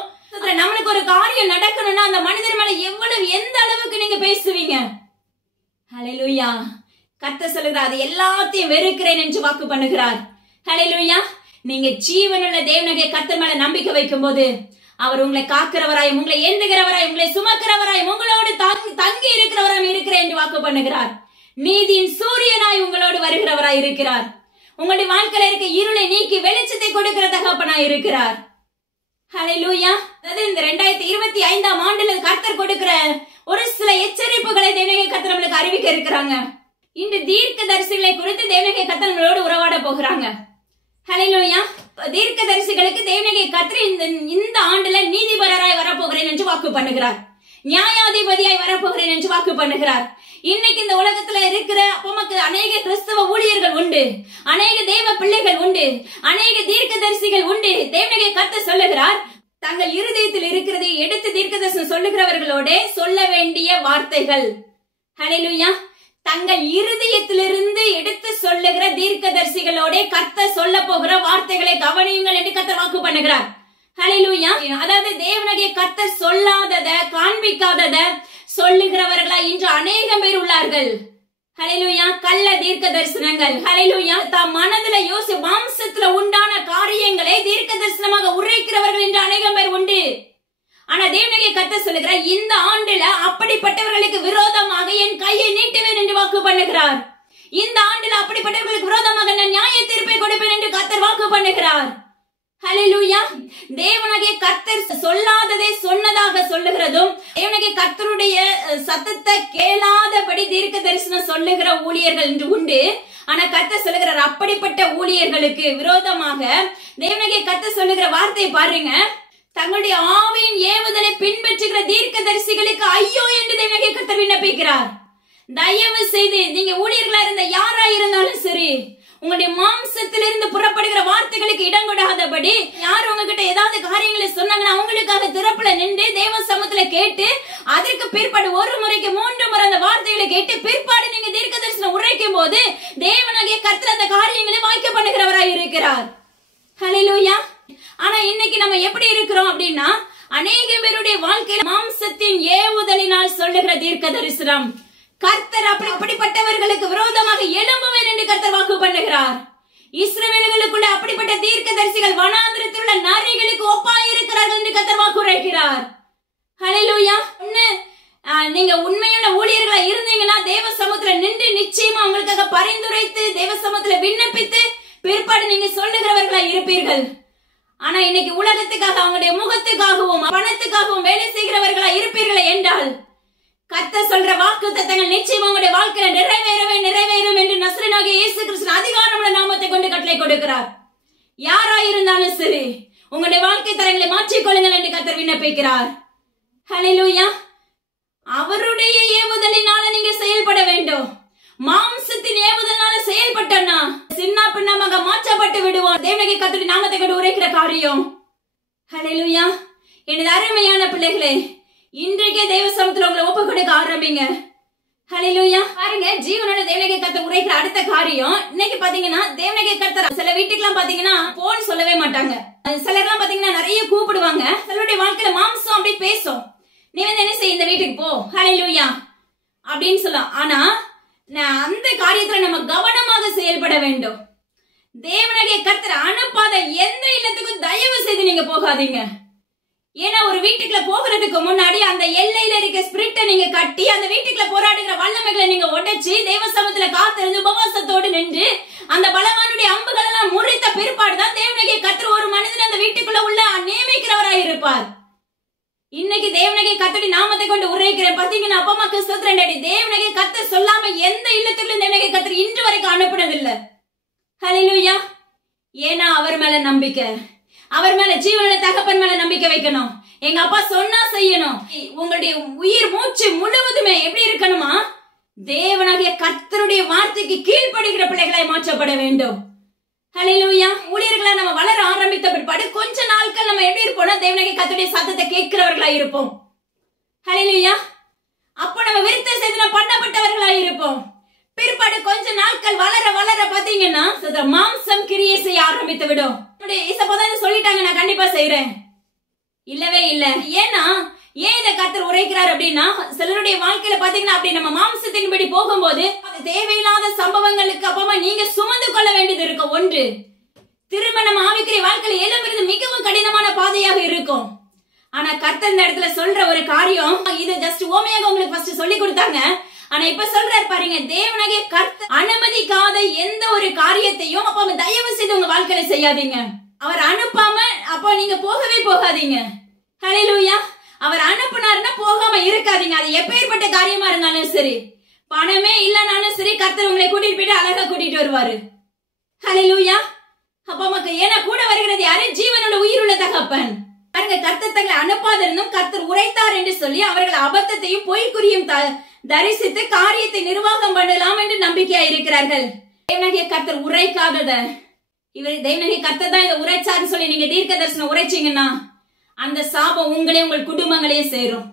நம்மளுக்கு ஒரு காரியம் நடக்கணும்னா அந்த மனிதர் மேல எவ்வளவு, எந்த அளவுக்கு நீங்க பேசுவீங்க. ஹல்லேலூயா. கர்த்தர் சொல்லுகிறார், அது எல்லாத்தையும் வெறுக்கிறேன் என்று வாக்கு பண்ணுகிறார். ஹல்லேலூயா. நீங்க ஜீவனுள்ள தேவனாகிய கர்த்தர் மேல நம்பிக்கை வைக்கும் போது அவர் உங்களை காக்கிறவராய், உங்களை ஏந்துகிறவராய், உங்களை சுமக்கிறவராய், உங்களோடு தங்கி இருக்கிறவராய் இருக்கிறேன் என்று வாக்கு பண்ணுகிறார். நீதியின் சூரியனாய் உங்களோடு வருகிறவராய் இருக்கிறார். உங்களுடைய வாழ்க்கையில இருக்க இருளை நீக்கி வெளிச்சத்தை கொடுக்கிற தகப்பனாய் இருக்கிறார். ஹல்லேலூயா. அதாவது இந்த 2025ஆம் ஆண்டுல கர்த்தர் கொடுக்கிற ஒரு சில எச்சரிப்புகளை தேவனாகிய கர்த்தர் நம்மளுக்கு அறிவிக்க இருக்கிறாங்க. இன்று தீர்க்கதரிசிகளை குறித்து தேவனாகிய கர்த்தர் நம்மளோடு உறவாட போகிறாங்க. ஹல்லேலூயா. தீர்க்கதரிசிகளுக்கு தேவனாகிய கர்த்தர் இந்த ஆண்டுல நீதிபரராய் வரப்போகிறேன் என்று வாக்கு பண்ணுகிறார். நியாயாதிபதியாய் வரப்போகிறேன் என்று வாக்கு பண்ணுகிறார். இன்னைக்கு இந்த உலகத்துல இருக்கிற அப்பமக்கு அநேக கிறிஸ்தவ ஊழியர்கள் உண்டு, அநேக தேவ பிள்ளைகள் உண்டு, அநேக தீர்க்கதரிசிகள் உண்டு. தேவனாகிய கர்த்தர் சொல்லுகிறார், தங்கள் இருதயத்தில் இருக்கிறதை எடுத்து தீர்க்கதரிசனம் சொல்லுகிறவர்களோட சொல்ல வேண்டிய வார்த்தைகள். ஹல்லேலூயா. தங்கள் இருதயத்திலிருந்து எடுத்து சொல்லுகிற தீர்க்கதரிசிகளோட கர்த்தர் சொல்ல போகிற வார்த்தைகளை கவனியுங்கள் என்று கர்த்தர் வாக்கு பண்ணுகிறார். ஹல்லேலூயா. அதாவது தேவனாகிய கர்த்தர் சொல்லாதத, காண்பிக்காதத சொல்லுகிறவர்களா இன்று அநேகம் பேர் உள்ளார்கள். ஹல்லேலூயா. கள்ள தீர்க்க தரிசனங்கள். ஹல்லேலூயா. தம் மனதுல மாம்சத்துல உண்டான காரியங்களை தீர்க்க தரிசனமாக உரைக்கிறவர்கள் இன்று அநேகம் பேர் உண்டு. ஆனா தேவனாகிய கர்த்தர் சொல்லுகிறார், இந்த ஆண்டுல அப்படிப்பட்டவர்களுக்கு விரோதமாக என் கையை நீட்டுவேன் என்று வாக்கு பண்ணுகிறார். இந்த ஆண்டுல அப்படிப்பட்டவர்களுக்கு விரோதமாக நான் நியாய தீர்ப்பை கொடுப்பேன் என்று கர்த்தர் வாக்கு பண்ணுகிறார். ஹல்லேலூயா. தேவனாகிய கர்த்தர் சொல்லாததை சொன்னதாக சொல்லுகிறதும், தேவனாகிய கர்த்தருடைய சத்தத்தை கேளாதபடி தீர்க்க தரிசனம் சொல்லுகிற ஊழியர்கள் என்று உண்டு. ஆனா கர்த்தர் சொல்லுகிறார், அப்படிப்பட்ட ஊழியர்களுக்கு விரோதமாக தேவனாகிய கர்த்தர் சொல்லுகிற வார்த்தையை பாருங்க. தங்களுடைய ஆவியின் ஏவுதலை பின்பற்றுகிற தீர்க்க தரிசிகளுக்கு ஐயோ என்று தேவனாகிய கர்த்தர் விண்ணப்பிக்கிறார். தயவு செய்து நீங்க ஊழியர்களா இருந்த யாரா இருந்தாலும் சரி, உங்களுடைய மாம்சத்திலிருந்து புறப்படுகிற வார்த்தைகளுக்கு இடம் கொடாதபடி, யார் உங்ககிட்ட ஏதாவது காரியங்களை சொன்னாங்கன்னா அவங்களுக்காக திறப்புல நின்று தேவ சமூகத்துல கேட்டு, அதற்கு பிற்பாடு ஒரு முறைக்கு 3 முறை அந்த வார்த்தைகளை கேட்டு பிற்பாடு நீங்க தீர்க்க தரிசனம் உரைக்கும் போது தேவனாகிய கர்த்தர் அந்த காரியங்களை வாய்க்க பண்ணுகிறவராய் இருக்கிறார். ஹல்லேலூயா. ஆனா இன்னைக்கு நம்ம எப்படி இருக்கிறோம் அப்படின்னா, அநேக பேருடைய வாழ்க்கையில மாம்சத்தின் ஏவுதலினால் சொல்லுகிற தீர்க்க தரிசனம், கர்த்தர் அப்படிப்பட்டவர்களுக்கு விரோதமாக எழும்புவேன் என்று கர்த்தர் வாக்கு பண்ணுகிறார். இஸ்ரவேலுக்குள்ள அப்படிப்பட்ட தீர்க்கதரிசிகள் வனாந்திரத்தில் உள்ள நரிகளுக்கு ஒப்பாயிருக்கிறார்கள் என்று கர்த்தர் வாக்கு உரைக்கிறார். ஹல்லேலூயா. நீங்க உண்மையான ஊழியர்களா இருந்தீங்கன்னா தேவ சமூகத்துல நின்று நிச்சயமா உங்களுக்காக பரிந்துரைத்து தேவ சமூகத்துல விண்ணப்பித்து பிற்பாடு நீங்க சொல்லுகிறவர்களா இருப்பீர்கள். ஆனா இன்னைக்கு உலகத்துக்காக, அவங்களுடைய முகத்துக்காகவும் பணத்துக்காகவும் வேலை செய்கிறவர்களா இருப்பீர்களே என்றால், கர்த்தர் சொல்ற வாக்குத்தத்தங்கள் நிச்சயம் உங்களுடைய வாழ்க்கையில நிறைவேறும் என்று நசரேயனாகிய இயேசு கிறிஸ்து அதிகாரமுள்ள நாமத்தை கொண்டு கட்டளை கொடுக்கிறார். யாராயிருந்தாலும் சரி, உங்களுடைய வாழ்க்கை தரங்களை மாற்றிக்கொள்ளுங்கள் என்று கர்த்தர் விண்ணப்பிக்கிறார். ஹல்லேலூயா. அவருடைய ஏவுதலினால நீங்க செயல்பட வேண்டும். மாம்சத்தின் ஏவுதலினால செயல்பட்டோம்னா சின்ன பின்னமாக மாற்றப்பட்டு விடுவோம். தேவனாகிய கர்த்தருடைய நாமத்தை கொண்டு உரைக்கிற காரியம். ஹல்லேலூயா. எனது அருமையான பிள்ளைகளே, இன்றைக்கே தேவ சமூகத்துல உங்களை ஒப்பு கொடுக்க ஆரம்பிங்க. ஹல்லேலூயா. பாருங்க, ஜீவனோட தேவனாகிய கர்த்தர் உரைக்கிற அடுத்த காரியம். இன்னைக்கு பாத்தீங்கன்னா தேவனாகிய கர்த்தர் சில வீட்டுக்கெல்லாம் பாத்தீங்கன்னா போன் சொல்லவே மாட்டாங்க. சிலர்லாம் பாத்தீங்கன்னா நிறைய கூப்பிடுவாங்க. சிலருடைய வாழ்க்கையில மாம்சம் அப்படி பேசும். நீ வந்து என்ன செய்ய, இந்த வீட்டுக்கு போ, ஹல்லேலூயா அப்படின்னு சொல்லலாம். ஆனா அந்த காரியத்துல நம்ம கவனமாக செயல்பட வேண்டும். தேவனாகிய கர்த்தர் அனுப்பாத எந்த இல்லத்துக்கும் தயவு செய்து நீங்க போகாதீங்க. ஏன்னா ஒரு வீட்டுக்குள்ள போகிறதுக்கு முன்னாடி அந்த எல்லையில இருக்க ஸ்பிரிட்டை நீங்க கட்டி, அந்த வீட்டுக்குள்ள போராடுகிற வல்லமைகளை நீங்க உடைச்சு தேவ சமூகத்துல காத்திருந்து உபவாசத்தோடு நின்று அந்த பலவானுடைய அம்புகள் எல்லாம் முறித்த பிற்பாடுதான் தேவனாகிய கர்த்தர் ஒரு மனிதன் அந்த வீட்டுக்குள்ள உள்ள நியமிக்கிறவராய் இருப்பார். இன்னைக்கு தேவனகை கர்த்தருடைய நாமத்தை கொண்டு உரைக்கிறேன். பாத்தீங்கன்னா அப்பா அம்மாக்கு ஸ்தோத்திரம் டாடி. தேவனகை கர்த்தர் சொல்லாம எந்த இல்லத்துக்குள்ள தேவனகை கர்த்தர் இன்று வரைக்கும் அனுப்புனதில்லை. ஹல்லேலூயா. ஏன்னா அவர் மேல நம்பிக்கை, அவர் மேல ஜீவனுள்ள தகப்பன் மேல நம்பிக்கை வைக்கணும். எங்க அப்பா சொன்னா செய்யணும். உங்களுடைய உயிர் மூச்சு முழுவதுமே எப்படி இருக்கணுமா? தேவனாகிய கர்த்தருடைய வார்த்தைக்கு கீழ்ப்படுகிற பிள்ளைகளாய் மாற்றப்பட வேண்டும். ஹல்லேலூயா. ஊழியர்களா நம்ம வளர ஆரம்பித்த பிற்பாடு கொஞ்ச நாட்கள் நம்ம எப்படி இருப்போம்னா தேவனாகிய கர்த்தருடைய சத்தத்தை கேட்கிறவர்களா இருப்போம். ஹல்லேலூயா. அப்போ நம்ம விருத்த சேதனம் பண்ணப்பட்டவர்களா இருப்போம். பிற்பாடு கொஞ்ச நாட்கள் வளர வளர பாத்தீங்கன்னா மாம்சம் கிரியை செய்ய ஆரம்பித்து விடும். சொல்லிட்டாங்க, நான் கண்டிப்பா செய்யறேன். இல்லவே இல்ல. ஏன்னா ஏன் இதை கர்த்தர் உரைக்கிறார் அப்படின்னா, சிலருடைய வாழ்க்கையில பாத்தீங்கன்னா அப்படி நம்ம மாம்சத்தின்படி போகும்போது தேவையில்லாத சம்பவங்களுக்கு அப்பமா நீங்க சுமந்து கொள்ள வேண்டியது இருக்கும். ஒன்று, திருமணம் ஆவிக்கிற வாழ்க்கையில எழும்புறது மிகவும் கடினமான பாதையாக இருக்கும். ஆனா கர்த்தர் இந்த இடத்துல சொல்ற ஒரு காரியம், இது ஜஸ்ட் ஓமையாக உங்களுக்கு ஃபர்ஸ்ட் சொல்லி கொடுத்தாங்க. ஆனா இப்ப சொல்றாரு பாருங்க, தேவனாகிய கர்த்தர் அனுமதிக்காத எந்த ஒரு காரியத்தையும் அப்ப தயவு செய்து உங்க வாழ்க்கையில செய்யாதீங்க. அவர் அனுப்பாம அப்ப நீங்க போகவே போகாதீங்க. ஹல்லேலூயா. அவர் அனுப்புனாருன்னா போகாம இருக்காதீங்க. அது எப்பேற்பட்ட காரியமா இருந்தாலும் சரி, பணமே இல்லனாலும் சரி, கர்த்தர் உங்களை கூட்டிட்டு போயிட்டு அழகா கூட்டிட்டு வருவாரு. ஹல்லேலூயா. அப்ப நமக்கு ஏன்னா கூட வருகிறது யாரு? ஜீவனோட உயிருள்ள தகப்பன். பாருங்க, கர்த்தர் தங்களை அனுப்பாதிருந்தும் கர்த்தர் உரைத்தார் என்று சொல்லி அவர்கள் அபத்தத்தையும் பொய்க்குறியும் தரிசித்து காரியத்தை நிர்வாகம் பண்ணலாம் என்று நம்பிக்கையா இருக்கிறார்கள். தேவனாகிய கர்த்தர் உரைக்காதத இவர் தேவனாகிய கர்த்தர் தான் இதை உரைச்சாருன்னு சொல்லி நீங்க தீர்க்க தரிசனம் உரைச்சீங்கன்னா அந்த சாபம் உங்களையும் உங்கள் குடும்பங்களையும் சேரும்.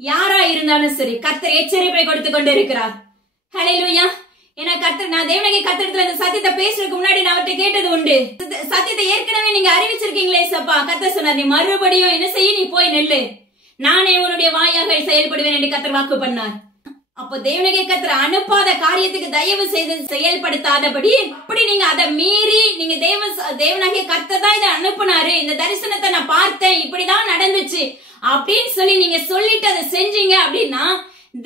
யாரா இருந்தாலும் சரி, கர்த்தர் எச்சரிப்பை கொடுத்து கொண்டு இருக்கிறார். ஹல்லேலூயா. ஏன்னா கர்த்தர், நான் தேவனாகிய கர்த்தரத்துல இந்த சத்தியத்தை பேசுறதுக்கு முன்னாடி நான் அவர்கிட்ட கேட்டது உண்டு. சத்தியத்தை ஏற்கனவே நீங்க அறிவிச்சிருக்கீங்களே சப்பா. கர்த்தர் சொன்னார், நீ மறுபடியும் என்ன செய்ய, நீ போய் நெல்லு, நானே உன்னுடைய வாயாக செயல்படுவேன் என்று கர்த்தர் வாக்கு பண்ணார். அப்போ தேவனாகிய கர்த்தர் அனுப்பாத காரியத்துக்கு தயவு செய்து செயல்படுத்தாதபடி, அப்படி நீங்க அதை மீறி நீங்க தேவனாகிய கர்த்தர் தான் இதை அனுப்புனாரு, இந்த தரிசனத்தை நான் பார்த்தேன், இப்படிதான் நடந்துச்சு அப்படின்னு சொல்லி நீங்க சொல்லிட்டு அதை செஞ்சீங்க அப்படின்னா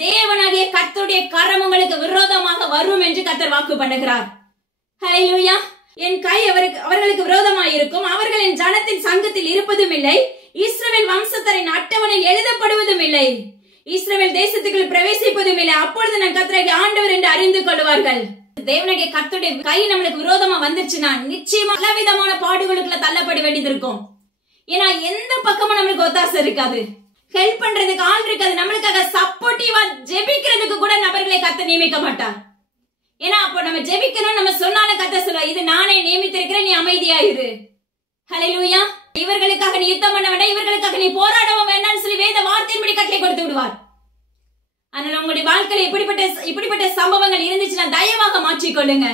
தேவனாகிய கர்த்தருடைய கரம் உங்களுக்கு விரோதமாக வரும் என்று கர்த்தர் வாக்கு பண்ணுகிறார். ஹல்லேலூயா. என் கை அவர்களுக்கு விரோதமாக இருக்கும், அவர்கள் என் ஜனத்தின் சங்கத்தில் இருப்பதும் இல்லை, இஸ்ரவேல் வம்சத்தரின் அட்டவணையில் எழுதப்படுவதும் இல்லை, இஸ்ரவேல் தேசத்துக்குள் பிரவேசிப்பதும் இல்லை. அப்பொழுது நான் கர்த்தராகிய ஆண்டவர் என்று அறிந்து கொள்வார்கள். தேவனாகிய கர்த்தருடைய கை நம்மளுக்கு விரோதமா வந்துருச்சுன்னா நிச்சயமா பலவிதமான பாடுகளுக்குள்ள தள்ளப்பட வேண்டியது இருக்கும். ஏன்னா எந்த பக்கமும் நம்மளுக்கு ஒத்தாசை இருக்காது, ஹெல்ப் பண்றதுக்கு ஆள் இருக்காது, நம்மளுக்காக சப்போர்ட்டிவா ஜெபிக்கிறதுக்கு கூட நபர்களை கர்த்தர் நியமிக்க மாட்டார். ஏன்னா அப்போ நம்ம ஜெபிக்கணும், நம்ம சொன்னாலும் கர்த்தர் சொல்லுவார், இது நானே நியமித்திருக்கிறேன், நீ அமைதியா இரு. ஹல்லேலூயா. இவர்களுக்காக நீ யுத்தம் பண்ண வேண்டாம், இவர்களுக்காக நீ போராடவும் வேண்டாம்னு சொல்லி வேத வார்த்தையின்படி கட்டளை கொடுத்து விடுவார். அதனால உங்களுடைய வாழ்க்கையில இப்படிப்பட்ட சம்பவங்கள் இருந்துச்சுன்னா தயவாக மாற்றிக்கொள்ளுங்க.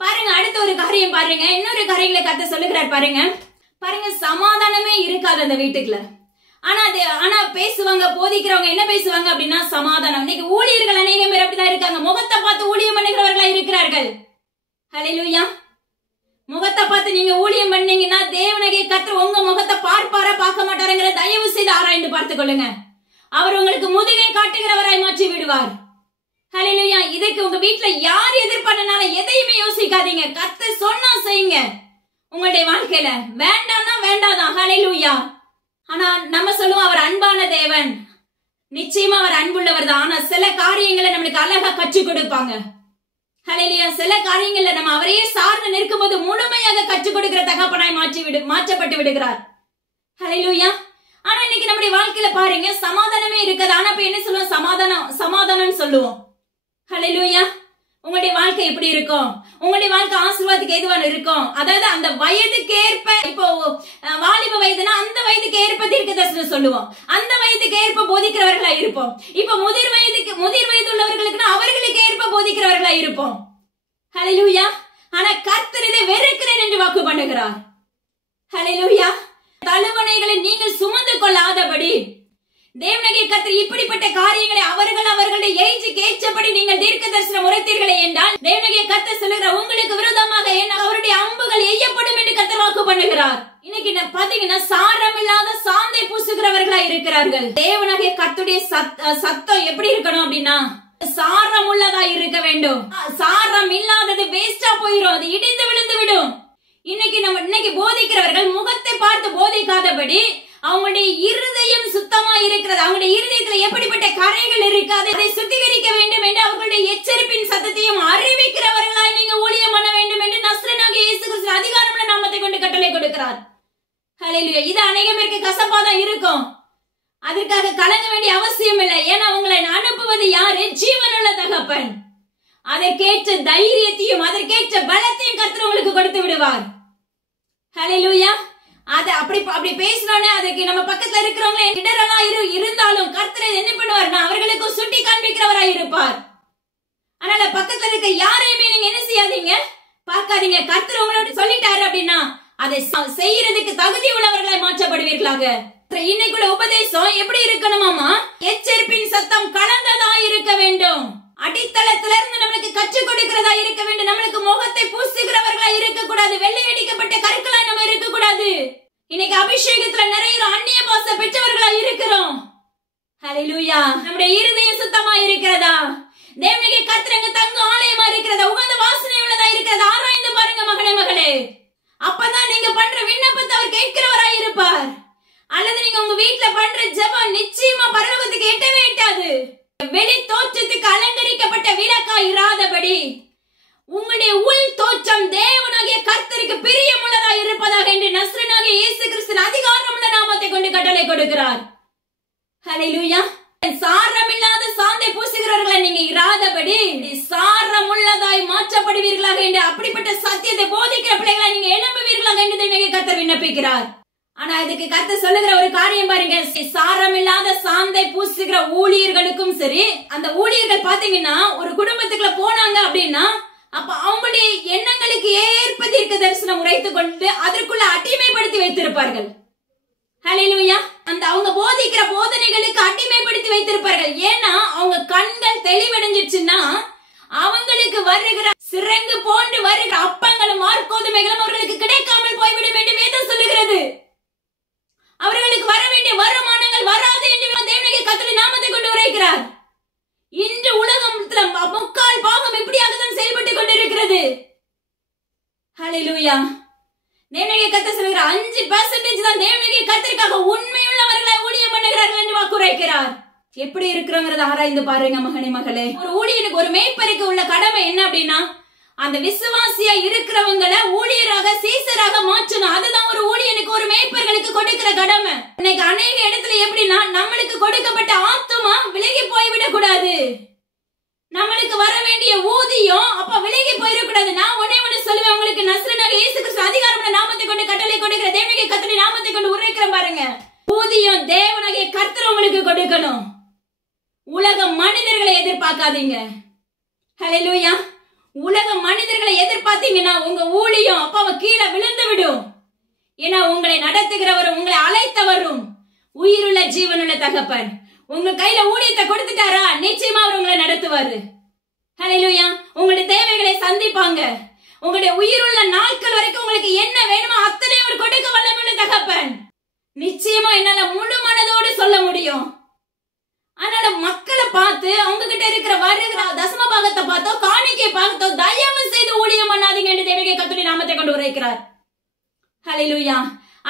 பாருங்க, அடுத்த ஒரு காரியம் பாருங்க, இன்னொரு காரியங்களை கர்த்தர் சொல்லுகிறார் பாருங்க. பாருங்க, சமாதானமே இருக்காது அந்த வீட்டுக்குள்ள. ஆனா பேசுவாங்க, போதிக்கிறவங்க என்ன பேசுவாங்க அப்படின்னா சமாதானம். இன்னைக்கு ஊழியர்கள் அநேகம் பேர் அப்படிதான் இருக்காங்க, முகத்தை பார்த்து ஊழியம் பண்ணுகிறவர்களா இருக்கிறார்கள். ஹல்லேலூயா. முகத்தை பார்த்து நீங்க ஊழியம் பண்ணீங்கன்னா தேவனாகிய கர்த்தர் உங்க முகத்தை பார்ப்பாரா பார்க்க மாட்டாருங்கிற தயவு செய்து ஆராய்ந்து பார்த்துக் கொள்ளுங்க. அவர் உங்களுக்கு முதுகை காட்டுகிறவராய் மாற்றி விடுவார். ஹல்லேலூயா. இதுக்கு உங்க வீட்டுல யார் எதிர்பார்த்தனாலும் எதையுமே யோசிக்காதீங்க, கர்த்தர் சொன்னா செய்யுங்க. உங்களுடைய வாழ்க்கையில வேண்டாம்னா வேண்டாதான். ஹல்லேலூயா. ஆனா நம்ம சொல்லுவோம் அவர் அன்பான தேவன், நிச்சயமா அவர் அன்புள்ளவர் தான். ஆனா சில காரியங்களை நம்மளுக்கு அழகா கற்றுக் கொடுப்பாங்க. ஹல்லேலூயா. சில காரியங்கள்ல நம்ம அவரையே சார்ந்து நிற்கும் போது முழுமையாக கற்றுக் கொடுக்கிற தகப்பனாய் மாற்றப்பட்டு விடுகிறார். ஹல்லேலூயா. ஆனா இன்னைக்கு நம்முடைய வாழ்க்கையில பாருங்க சமாதானமே இருக்காது. ஆனா இப்ப என்ன சொல்லுவோம்? சமாதானம் சொல்லுவோம். ஹல்லேலூயா. உங்களுடைய வாழ்க்கை எப்படி இருக்கும்? உங்களுடைய வாழ்க்கை ஆசீர்வாதத்துக்கு எதுவான இருக்கும்? அதாவது அந்த வயதுக்கு ஏற்ப, இப்போ வாலிப வயதுனா அந்த வயதுக்கு ஏற்ப தீர்க்கதரிசனம் சொல்லுவோம், அந்த வயதுக்கு ஏற்ப போதிக்கிறவர்களா இருப்போம். இப்ப முதிர் வயது உள்ளவர்களுக்கு அவர்களுக்கு ஏற்ப போதிக்கிறவர்களா இருப்போம். ஹல்லேலூயா. ஆனா கர்த்தர் இதை வெறுக்கிறேன் என்று வாக்கு பண்ணுகிறார். ஹல்லேலூயா. தழுவணைகளை நீங்கள் சுமந்து கொள்ளாதபடி தேவனாகிய கர்த்தர் இப்படிப்பட்ட காரியங்களை அவர்களுடைய ஏஜுக்கு ஏற்றபடி நீங்கள் தீர்க்க தரிசனம் உரைத்தீர்களே என்றால் தேவனாகிய கர்த்தர் சொல்லுகிற உங்களுக்கு விரோதமாக அவருடைய அம்புகள் எய்யப்படும் என்று கர்த்தர் வாக்கு பண்ணுகிறார். இன்னைக்கு பாத்தீங்கன்னா சாரம் இல்லாத சாந்தை பூசுகிறவர்களா இருக்கிறார்கள். தேவனாகிய கர்த்தருடைய சத்தம் எப்படி இருக்கணும் அப்படின்னா சாரம் உள்ளதா இருக்க வேண்டும். சாரம் இல்லாதது வேஸ்டா போயிடும், அது இடிந்து விழுந்து விடும். இன்னைக்கு போதிக்கிறவர்கள் முகத்தை பார்த்து போதிக்காதபடி அவங்களுடைய இருதயம் சுத்தமா இருக்கிறது. அவங்களுடைய இருதயத்துல எப்படிப்பட்ட கரைகள் இருக்காது, அதை சுத்திகரிக்க வேண்டும் என்று அவர்களுடைய எச்சரிப்பின் சத்தத்தையும் அறிவிக்கிறவர்களாய் நீங்க ஊழியம் பண்ண வேண்டும் என்று நஸ்ரேனாகிய இயேசு கிறிஸ்து அதிகாரமுள்ள நாமத்தை கொண்டு கட்டளை கொடுக்கிறார். ஹல்லேலூயா. இது அநேகம் பேருக்கு கசப்பாதான் இருக்கும். அதற்காக கலங்க வேண்டிய அவசியம் இல்லை. ஏன்னா உங்களை அனுப்புவது யாரு? ஜீவனுள்ள தகப்பன். அதற்கேற்ற தைரியத்தையும் அதற்கேற்ற பலத்தையும் கர்த்தர் உங்களுக்கு கொடுத்து விடுவார். ஹல்லேலூயா. அத அப்படி பேசினோனே அதுக்கு நம்ம பக்கத்துல இருக்கிறவங்களே இடரலா இருந்தாலும் கர்த்தர் என்ன பண்ணுவார்னா அவர்களுக்கு சுட்டி காண்பிக்கிறவராய் இருப்பார். அதனால பக்கத்துல இருக்க யாரையுமே நீங்க என்ன செய்யாதீங்க, பார்க்காதீங்க. கர்த்தர் உங்களோட சொல்லிட்டாரு அப்படின்னா அதை செய்யறதுக்கு தகுதி உள்ளவர்களாய் மாற்றப்படுவீர்களாக. இன்னைக்குள்ள உபதேசம் எப்படி இருக்கணுமாமா? எச்சரிப்பின் சத்தம் கலந்ததா இருக்க வேண்டும். அடித்தளத்திலிருந்து நம்மளுக்கு கற்றுக் கொடுக்கிறதா இருக்க வேண்டும். நம்மளுக்கு முகத்தை பூசுகிறவர்களா இருக்க கூடாது. வெள்ளை அடிக்கப்பட்ட கற்களா நம்ம இருக்க கூடாது. இன்னைக்கு அபிஷேகத்துல நிறைய அந்நிய பாச பெற்றவர்களா இருக்கிறோம். ஹல்லேலூயா. நம்முடைய இருதயம் சுத்தமா இருக்கிறதா? தேவனுடைய கர்த்தரங்க தங்க ஆலயமா இருக்கிறதா? உகந்த வாசனை உள்ளதா இருக்கிறதா? ஆராய்ந்து பாருங்க மகனே மகளே. அப்பதான் நீங்க பண்ற விண்ணப்பத்தை அவர் கேட்கிறவராய் இருப்பார். அல்லது நீங்க உங்க வீட்டுல பண்ற ஜெபம் நிச்சயமா பரலோகத்துக்கு எட்டவே எட்டாது. வெளி தோற்றத்துக்கு அலங்கரிக்கப்பட்ட விளக்கா இராதபடி உங்களுடைய உள் தோற்றம் தேவனாகிய கர்த்தருக்கு பிரியமுள்ளதா இருப்பதாக என்று நஸ்ரேனாகிய இயேசு கிறிஸ்து அதிகாரமுள்ள நாமத்தை கொண்டு கட்டளை கொடுக்கிறார். ஹல்லேலூயா. சாரமில்லாத சாந்தை பூசுகிறவர்களை நீங்க இராதபடி சாரமுள்ளதாய் மாற்றப்படுவீர்களாக என்று அப்படிப்பட்ட சத்தியத்தை போதிக்கிற பிள்ளைகளை நீங்க எழும்புவீர்களாக என்று கர்த்தர் விண்ணப்பிக்கிறார். ஆனா இதுக்கு கர்த்தர் சொல்லுகிற ஒரு காரியம் பாருங்க. சாரமில்லாத சாந்தை பூசுகிற ஊழியர்களுக்கும் சரி, அந்த ஊழியர்கள் பாத்தீங்கன்னா ஒரு குடும்பத்துக்குள்ள போனாங்க அப்படின்னா அப்ப அவங்களுடைய எண்ணங்களுக்கு ஏற்ப தீர்க்க தரிசனம் உரைத்துக் கொண்டு அதற்குள்ள அடிமைப்படுத்தி வைத்திருப்பார்கள். ஹல்லேலூயா. அந்த அவங்க போதிக்கிற போதனைகளுக்கு அடிமைப்படுத்தி வைத்திருப்பார்கள். ஏன்னா அவங்க கண்கள் தெளிவடைஞ்சிருச்சுன்னா அவங்களுக்கு வருகிற சிறங்கு போன்று வருகிற அப்பங்களும் மார்க்கோதுமைகளும் அவர்களுக்கு கிடைக்காமல் போய்விடும் என்று வேதம் சொல்லுகிறது. அவர்களுக்கு வர வேண்டிய வருமானங்கள் வராது என்று தேவனுடைய கர்த்தருடைய நாமத்தை கொண்டு உரைக்கிறார். இன்று உலகத்துல முக்கால் பாகம் இப்படியாக தான் செயல்பட்டுக் கொண்டிருக்கிறது. ஹல்லேலூயா. தேவனுடைய கர்த்தர் சொல்கிறார் 5% தான் தேவனுடைய கர்த்தருக்காக உண்மையுள்ளவர்களை ஊழியம் பண்ணுகிறார்கள் என்று வாக்குரைக்கிறார். எப்படி இருக்கிறோங்கிறத ஆராய்ந்து பாருங்க மகனே மகளே. ஒரு ஊழியனுக்கு ஒரு மேய்ப்பருக்கு உள்ள கடமை என்ன அப்படின்னா அந்த விசுவாசியா இருக்கிறவங்களை ஊழியராக சீசராக மாற்றணும். அதுதான் ஒரு ஊழியனுக்கு ஒரு மேய்ப்பர்களுக்கு கொடுக்கிற கடமை. இன்னைக்கு அநேக இடத்துல எப்படின்னா நம்மளுக்கு கொடுக்கப்பட்ட ஆத்துமா விலகி போய்விடக் கூடாது. நம்மளுக்கு வர வேண்டிய ஊதியம் அப்ப விலகி போயிடக்கூடாது. நான் ஒன்னே சொல்லுவேன் உங்களுக்கு, நஸ்ரேனாகிய இயேசு கிறிஸ்து அதிகாரமுள்ள நாமத்தை கொண்டு கட்டளை கொடுக்கிற தேவனுடைய கர்த்தருடைய நாமத்தை கொண்டு உரைக்கிறேன் பாருங்க. ஊதியம் தேவனாகிய கர்த்தர் உங்களுக்கு கொடுக்கணும். உலக மனிதர்களை எதிர்பார்க்காதீங்க. ஹல்லேலூயா. உலக மனிதர்களை எதிர்பார்த்தீங்கன்னா உங்க ஊழியம் அப்ப கீழே விழுந்து விடும். ஏன்னா உங்களை நடத்துகிறவரும் உங்களை அழைத்தவரும் உயிருள்ள ஜீவனுள்ள தகப்பன். உங்க கையில ஊழியத்தை கொடுத்துட்டாரா நிச்சயமா அவர் உங்களை நடத்துவாரு. ஹல்லேலூயா. உங்களுடைய தேவைகளை சந்திப்பாங்க. உங்களுடைய உயிருள்ள நாட்கள் வரைக்கும் உங்களுக்கு என்ன வேணுமோ அத்தனை அவர் கொடுக்க வல்லமையுள்ள தகப்பன். நிச்சயமா என்னால முழு மனதோடு சொல்ல முடியும். அதனால மக்களை பார்த்து அவங்க கிட்ட இருக்கிற வருகிற தசம பாகத்தை பார்த்தோ காணிக்கை பார்த்தோ தயவு செய்து ஊழியம் பண்ணாதீங்க என்று தேவனுடைய கர்த்தருடைய நாமத்தை கொண்டு உரைக்கிறார். ஹல்லேலூயா.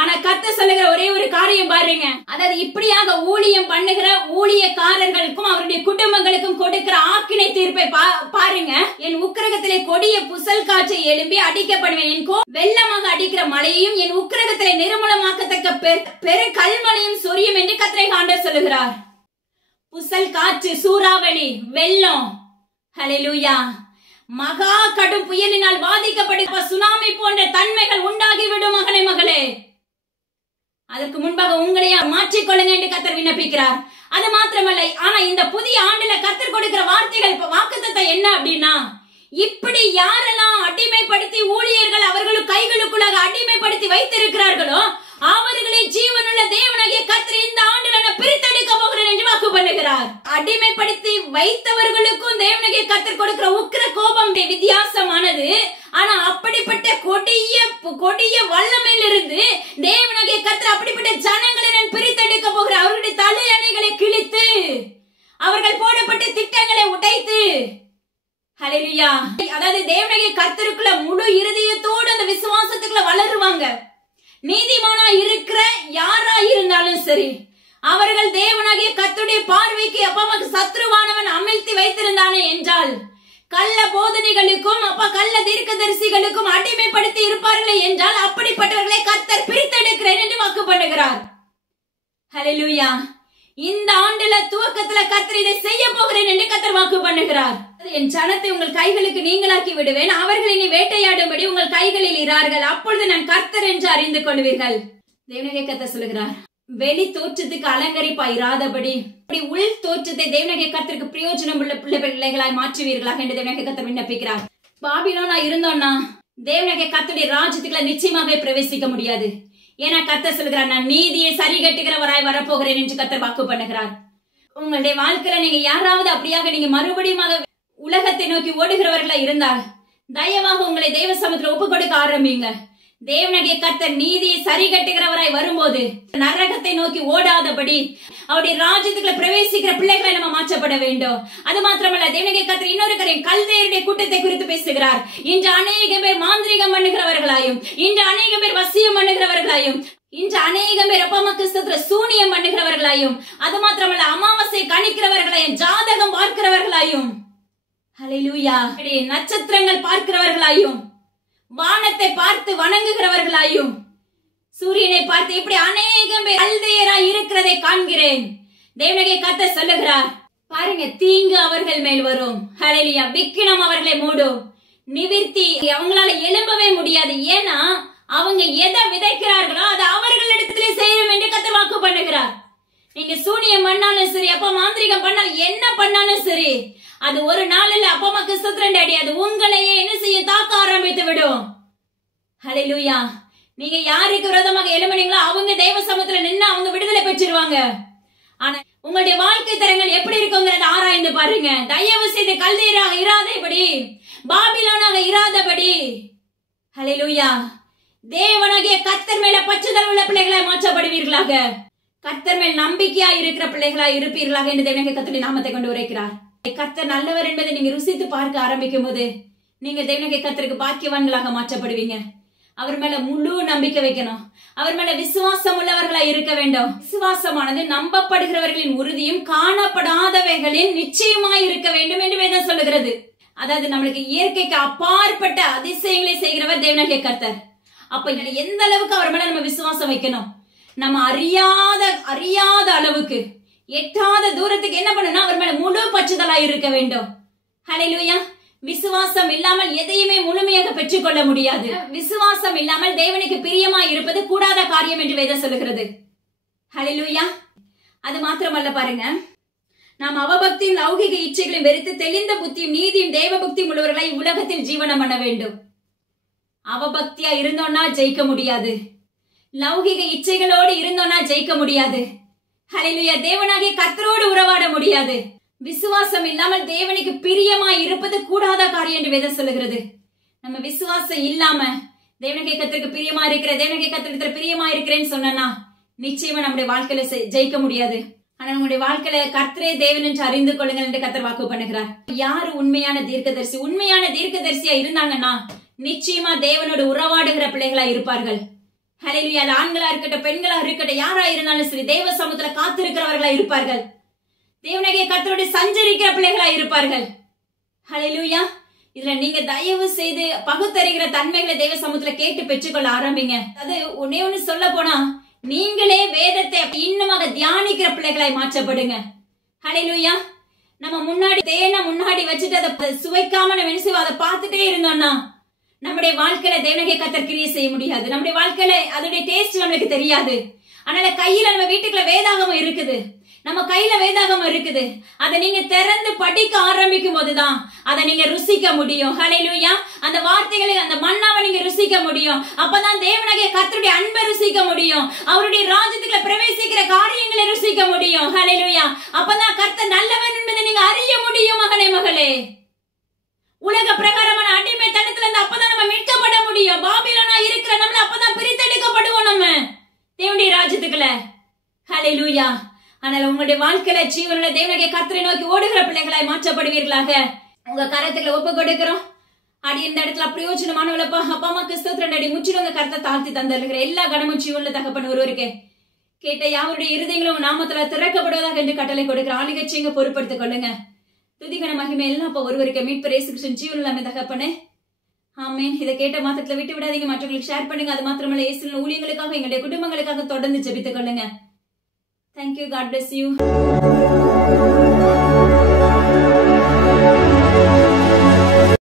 ஆனா கர்த்தர் சொல்லுகிற ஒரே ஒரு காரியம் பாருங்க. அதாவது இப்படியாக ஊழியம் பண்ணுகிற ஊழியக்காரர்களுக்கும் அவருடைய குடும்பங்களுக்கும் கொடுக்கிற ஆக்கினை தீர்ப்பை பாருங்க. என் உக்கிரகத்திலே கொடிய புசல் காற்றை எழும்பி அடிக்கப்படுவேன். என் வெள்ளமாக அடிக்கிற மழையையும் என் உக்கிரகத்திலே நிர்மூலமாக்கத்தக்க பெரு கல்மழையும் சொரியும் என்று கர்த்தரை ஆண்டவர் சொல்லுகிறார். புசல் காற்று, சூறாவளி, வெள்ளம். ஹல்லேலூயா. மகா கடும் புயலினால் பாதிக்கப்பட்ட சுனாமி போன்ற தன்மைகள் உண்டாகிவிடும் மகனே மகளே. அதற்கு முன்பாக உங்களையே மாற்றிக்கொள்ளுங்க என்று கர்த்தர் விண்ணப்பிக்கிறார். அது மாத்திரமல்ல, ஆனா இந்த புதிய ஆண்டுல கர்த்தர் கொடுக்கிற வார்த்தைகள் வாக்குத்தத்தம் என்ன அப்படின்னா, இப்படி யாரெல்லாம் அடிமைப்படுத்தி ஊழியர்கள் அவர்களும் கைகளுக்குள்ளாக அடிமைப்படுத்தி வைத்திருக்கிறார்களோ அவர்களை ஜீவனுள்ள தேவனாகிய கர்த்தர் இந்த ஆண்டுல பிரித்தெடுக்க போகிறேன் என்று வாக்கு பண்ணுகிறார். அடிமைப்படுத்தி வைத்தவர்களுக்கும் தேவனாகிய கர்த்தர் கொடுக்கிற உக்கிர கோபம் வித்தியாசமானது. ஆனா அப்படிப்பட்ட கொடிய வல்லமையில் இருந்து தேவனாகிய கர்த்தர் அப்படிப்பட்ட ஜனங்களை நான் பிரித்தெடுக்க போகிறேன். அவர்களுடைய தலை அணைகளை கிழித்து அவர்கள் போடப்பட்ட திட்டங்களை உடைத்து. ஹல்லேலூயா. அதாவது தேவனாகிய கர்த்தருக்குள்ள முழு இருதயத்தோடு அந்த விசுவாசத்துக்குள்ள வளருவாங்க. நீதிமானா இருக்கிற யாரா இருந்தாலும் இருந்தாலும் சரி, அவர்கள் தேவனாகிய கர்த்தருடைய பார்வைக்கு அப்பா அம்மாக்கு சத்ருவானவன் அமிழ்த்தி வைத்திருந்தானே என்றால் கள்ள போதனைகளுக்கும் கள்ள தீர்க்கதரிசிகளுக்கும் அடிமைப்படுத்தி இருப்பார்கள் என்றால் அப்படிப்பட்டவர்களை கர்த்தர் பிரித்தெடுக்கிறேன் என்று வாக்கு பண்ணுகிறார். ஹல்லேலூயா. இந்த ஆண்டுல துவக்கத்துல கர்த்தர் இதை செய்ய போகிறேன் என்று கர்த்தர் வாக்கு பண்ணுகிறார். என் ஜனத்தை உங்கள் கைகளுக்கு நீங்களாக்கி விடுவேன், அவர்கள் இனி வேட்டையாடும்படி உங்கள் கைகளில் இரார்கள், அப்பொழுது நான் கர்த்தர் என்று அறிந்து கொள்வீர்கள். தேவனாகிய கர்த்தர் சொல்லுகிறார், வெளி தோற்றத்துக்கு அலங்கரிப்பா இராதபடி உள் தோற்றத்தை தேவனாகிய கர்த்தருக்கு பிரயோஜனம் உள்ள பிள்ளைகளாய் மாற்றுவீர்களாக என்று தேவனாகிய கர்த்தர் விண்ணப்பிக்கிறார். பாபிலோனா இருந்தோம்னா தேவனாகிய கர்த்தருடைய ராஜ்யத்துக்குள்ள நிச்சயமாக பிரவேசிக்க முடியாது. ஏன்னா கர்த்தர் சொல்கிறார், நான் நீதியை சரி கட்டுகிறவராய் வரப்போகிறேன் என்று கர்த்தர் வாக்கு பண்ணுகிறார். உங்களுடைய வாழ்க்கையில நீங்க யாராவது அப்படியாக நீங்க மறுபடியும் உலகத்தை நோக்கி ஓடுகிறவர்களா இருந்தால் தயவாக உங்களை தேவ சமூகத்துல ஒப்பு கொடுக்க ஆரம்பிங்க. தேவனாகிய கர்த்தர் நீதியை சரி கட்டுகிறவராய் வரும்போது நரகத்தை நோக்கி ஓடாதபடி அவருடைய ராஜ்யத்துக்குள்ள பிரவேசிக்கிற பிள்ளைகளை நம்ம மாற்றப்பட வேண்டும். அது மாத்திரமல்ல, தேவனாகிய கர்த்தர் இன்னொரு காரியம் கல்தேயருடைய கூட்டத்தை குறித்து பேசுகிறார். இன்று அநேக பேர் மாந்திரிகம் பண்ணுகிறவர்களாயும், இன்று அநேக பேர் வசியம் பண்ணுகிறவர்களாயும், இன்று அநேக பேர் அப்பா அம்மா கிறிஸ்தவத்துல சூனியம் பண்ணுகிறவர்களாயும், அது மாத்திரமல்ல அமாவாசை கணிக்கிறவர்களாயும், ஜாதகம் பார்க்கிறவர்களாயும், ஹல்லேலூயா, நட்சத்திரங்கள் பார்க்கிறவர்களாயும், வானத்தை பார்த்து வணங்குகிறவர்களாயும், சூரியனை பார்த்து இப்படி அநேகம் பேர் கல்தேயராய் இருக்கிறதை காண்கிறேன். தேவனாகிய கர்த்தர் சொல்லுகிறார், பாருங்க, தீங்கு அவர்கள் மேல் வரும். ஹல்லேலூயா. விக்கினம் அவர்களை மூடும், நிவிர்த்தி அவங்களால எழும்பவே முடியாது. ஏன்னா அவங்க எதை விதைக்கிறார்களோ அதை அவர்களிடத்திலே செய்யும் என்று கர்த்தர் வாக்கு பண்ணுகிறார். நீங்க சூனியம் பண்ணாலும் சரி, அப்பா மாந்திரிகம் பண்ணாலும் என்ன பண்ணாலும் சரி, அது ஒரு நாளில் அப்பா அம்மாக்கு சுத்திரண்டி அது உங்களையே என்ன செய்ய தாக்க ஆரம்பித்து விடும். ஹல்லேலூயா. நீங்க யாருக்கு விரோதமாக எழும்பினீங்களோ அவங்க தேவ சமூகத்துல நின்று அவங்க விடுதலை பெற்றுருவாங்க. ஆனா உங்களுடைய வாழ்க்கை தரங்கள் எப்படி இருக்குங்கிறத ஆராய்ந்து பாருங்க. தயவு செய்து கல்தேயராக இராதபடி, பாபிலோனாக இராதபடி, ஹல்லேலூயா, தேவனாகிய கர்த்தர் மேல பற்றுதல் உள்ள பிள்ளைகளாய் மாற்றப்படுவீர்களாக, கர்த்தர் மேல் நம்பிக்கையா இருக்கிற பிள்ளைகளாய் இருப்பீர்களாக என்று தேவனாகிய கர்த்தருடைய நாமத்தை கொண்டு உரைக்கிறார். கர்த்தர் நல்லவர் என்பதை நீங்க ருசித்து பார்க்க ஆரம்பிக்கும் போது நீங்க தேவனாகிய கர்த்தருக்கு பாக்கியவான்களாக மாற்றப்படுவீங்க. அவர் மேல முழு நம்பிக்கை வைக்கணும். அவர் மேல விசுவாசம் உள்ளவர்களா இருக்க வேண்டும். விசுவாசமானது நம்பப்படுகிறவர்களின் உறுதியும் காணப்படாதவைகளின் நிச்சயமாய் இருக்க வேண்டும் என்று வேதம் சொல்லுகிறது. அதாவது நம்மளுக்கு இயற்கைக்கு அப்பாற்பட்ட அதிசயங்களை செய்கிறவர் தேவனாகிய கர்த்தர். அப்ப எந்த அளவுக்கு அவர் மேல நம்ம விசுவாசம் வைக்கணும்? நம்ம அறியாத அளவுக்கு, எட்டாத தூரத்துக்கு என்ன பண்ணணும்? அவர் மேல முழு பற்றுதலா இருக்க வேண்டும். ஹல்லேலூயா. விசுவாசம் இல்லாமல் எதையுமே முழுமையாக பெற்றுக்கொள்ள முடியாது. விசுவாசம் இல்லாமல் தேவனுக்கு பிரியமாய் இருப்பது கூடாத காரியம் என்று வேதம் சொல்லுகிறது. ஹல்லேலூயா. அது மாத்திரமல்ல, பாருங்க, நாம் அவபக்தியும் லௌகிக இச்சைகளையும் வெறுத்து தெளிந்த புத்தியும் நீதியும் தேவ பக்தியும் உள்ளவர்களை உலகத்தில் ஜீவனம் பண்ண வேண்டும். அவபக்தியா இருந்தோம்னா ஜெயிக்க முடியாது. லௌகிக இச்சைகளோடு இருந்தோம்னா ஜெயிக்க முடியாது. ஹல்லேலூயா. தேவனாகிய கர்த்தரோடு உறவாட முடியாது. விசுவாசம் இல்லாமல் தேவனுக்கு பிரியமாய் இருப்பது கூடாத காரியம் என்று வேதம் சொல்லுகிறது. நம்ம விசுவாசம் இல்லாம தேவனாகிய கர்த்தருக்கு பிரியமா இருக்கிற, தேவனாகிய கர்த்தருக்கு பிரியமா இருக்கிறேன்னு சொன்னா நிச்சயமா நம்முடைய வாழ்க்கையில ஜெயிக்க முடியாது. ஆனா உங்களுடைய வாழ்க்கையில கர்த்தரே தேவன் என்று அறிந்து கொள்ளுங்கள் என்று கர்த்தர் வாக்கு பண்ணுகிறார். யாரு உண்மையான தீர்க்கதரிசி? உண்மையான தீர்க்கதரிசியா இருந்தாங்கன்னா நிச்சயமா தேவனோடு உறவாடுகிற பிள்ளைகளா இருப்பார்கள். ஹல்லேலூயா. ஆண்களா இருக்கட்டும், பெண்களா இருக்கட்டும், யாரா இருந்தாலும் சரி தேவ சமூகத்துல காத்திருக்கிறவர்களா இருப்பார்கள். தேவனாகிய கர்த்தரோடு சஞ்சரிக்கிற பிள்ளைகளா இருப்பார்கள். ஹல்லேலூயா. இதுல நீங்க தயவு செய்து பகுத்தறிகிற தன்மைகளை தேவ சமூகத்துல கேட்டு பெற்றுக்கொள்ள ஆரம்பிங்க. அது ஒண்ணு சொல்ல போனா நீங்களே வேதத்தை இன்னுமாக தியானிக்கிற பிள்ளைகளாய் மாற்றப்படுங்க. ஹல்லேலூயா. நம்ம முன்னாடி தேனை முன்னாடி வச்சுட்டு அதை சுவைக்காம நம்ம என்ன செய்வோம்? அதை பார்த்துட்டே இருந்தோம்னா நம்முடைய வாழ்க்கையில தேவனாகிய கர்த்தர் கிரியை செய்ய முடியாது. நம்முடைய வாழ்க்கையில அதோடைய டேஸ்ட் நம்மளுக்கு தெரியாது. அதனால கையில நம்ம வீட்டுக்குள்ள வேதாகமம் இருக்குது, நம்ம கையில வேதாகமம் இருக்குது. அதை நீங்க திறந்து படிக்க ஆரம்பிக்கும் போதுதான் அதை நீங்க ருசிக்க முடியும். ஹல்லேலூயா. அந்த வார்த்தைகளை, அந்த மன்னாவை நீங்க ருசிக்க முடியும். அப்பதான் தேவனாகிய கர்த்தருடைய அன்பை ருசிக்க முடியும். அவருடைய ராஜ்யத்துக்குள்ள பிரவேசிக்கிற காரியங்களை ருசிக்க முடியும். ஹல்லேலூயா. அப்பதான் கர்த்தர் நல்லவன் என்பதை நீங்க அறிய முடியும். மகனே, மகளே, உலக பிரகாரமான அடிமைத்தனத்துல இருந்து அப்பதான் நம்ம மீட்கப்பட முடியும். பாபிலோனா இருக்கிற நம்மள அப்பதான் பிரித்தெடுக்கப்படுவோம் நம்ம தேவனுடைய ராஜ்யத்துக்குள்ள. ஹல்லேலூயா. ஆனால் உங்களுடைய வாழ்க்கையில ஜீவனுள்ள தேவனாகிய கர்த்தரை நோக்கி ஓடுகிற பிள்ளைகளாய் மாற்றப்படுவீர்களாக. உங்க கரத்துக்குள்ள ஒப்பு கொடுக்கிறோம். அடி இந்த இடத்துல பிரயோஜனமானவளப்பா, அப்பா அம்மா கிறிஸ்தவத்தின் அடி முற்றிலும் உங்க கருத்தை தாழ்த்தி தந்துருக்கிற எல்லா கடமும் ஜீவன்ல தகப்பன் ஒருவருக்கு கேட்ட யாருடைய இருதயங்களும் நாமத்துல திறக்கப்படுவதாக என்று கட்டளை கொடுக்கிற ஆளுகட்சிங்க பொறுப்படுத்திக் கொள்ளுங்க. துதிகன மகிமை எல்லாம் அப்ப ஒருவருக்கு மீட்பர் இயேசு கிறிஸ்துவின் ஜீவனுள்ள தகப்பனே. ஆமென். இதை கேட்ட மாத்திரத்துல விட்டு விடாதீங்க, மற்றவங்களுக்கு ஷேர் பண்ணுங்க. அது மாத்திரமல்ல இயேசுவின் ஊழியங்களுக்காக எங்களுடைய குடும்பங்களுக்காக தொடர்ந்து ஜெபித்துக் கொள்ளுங்க. Thank you. God bless you.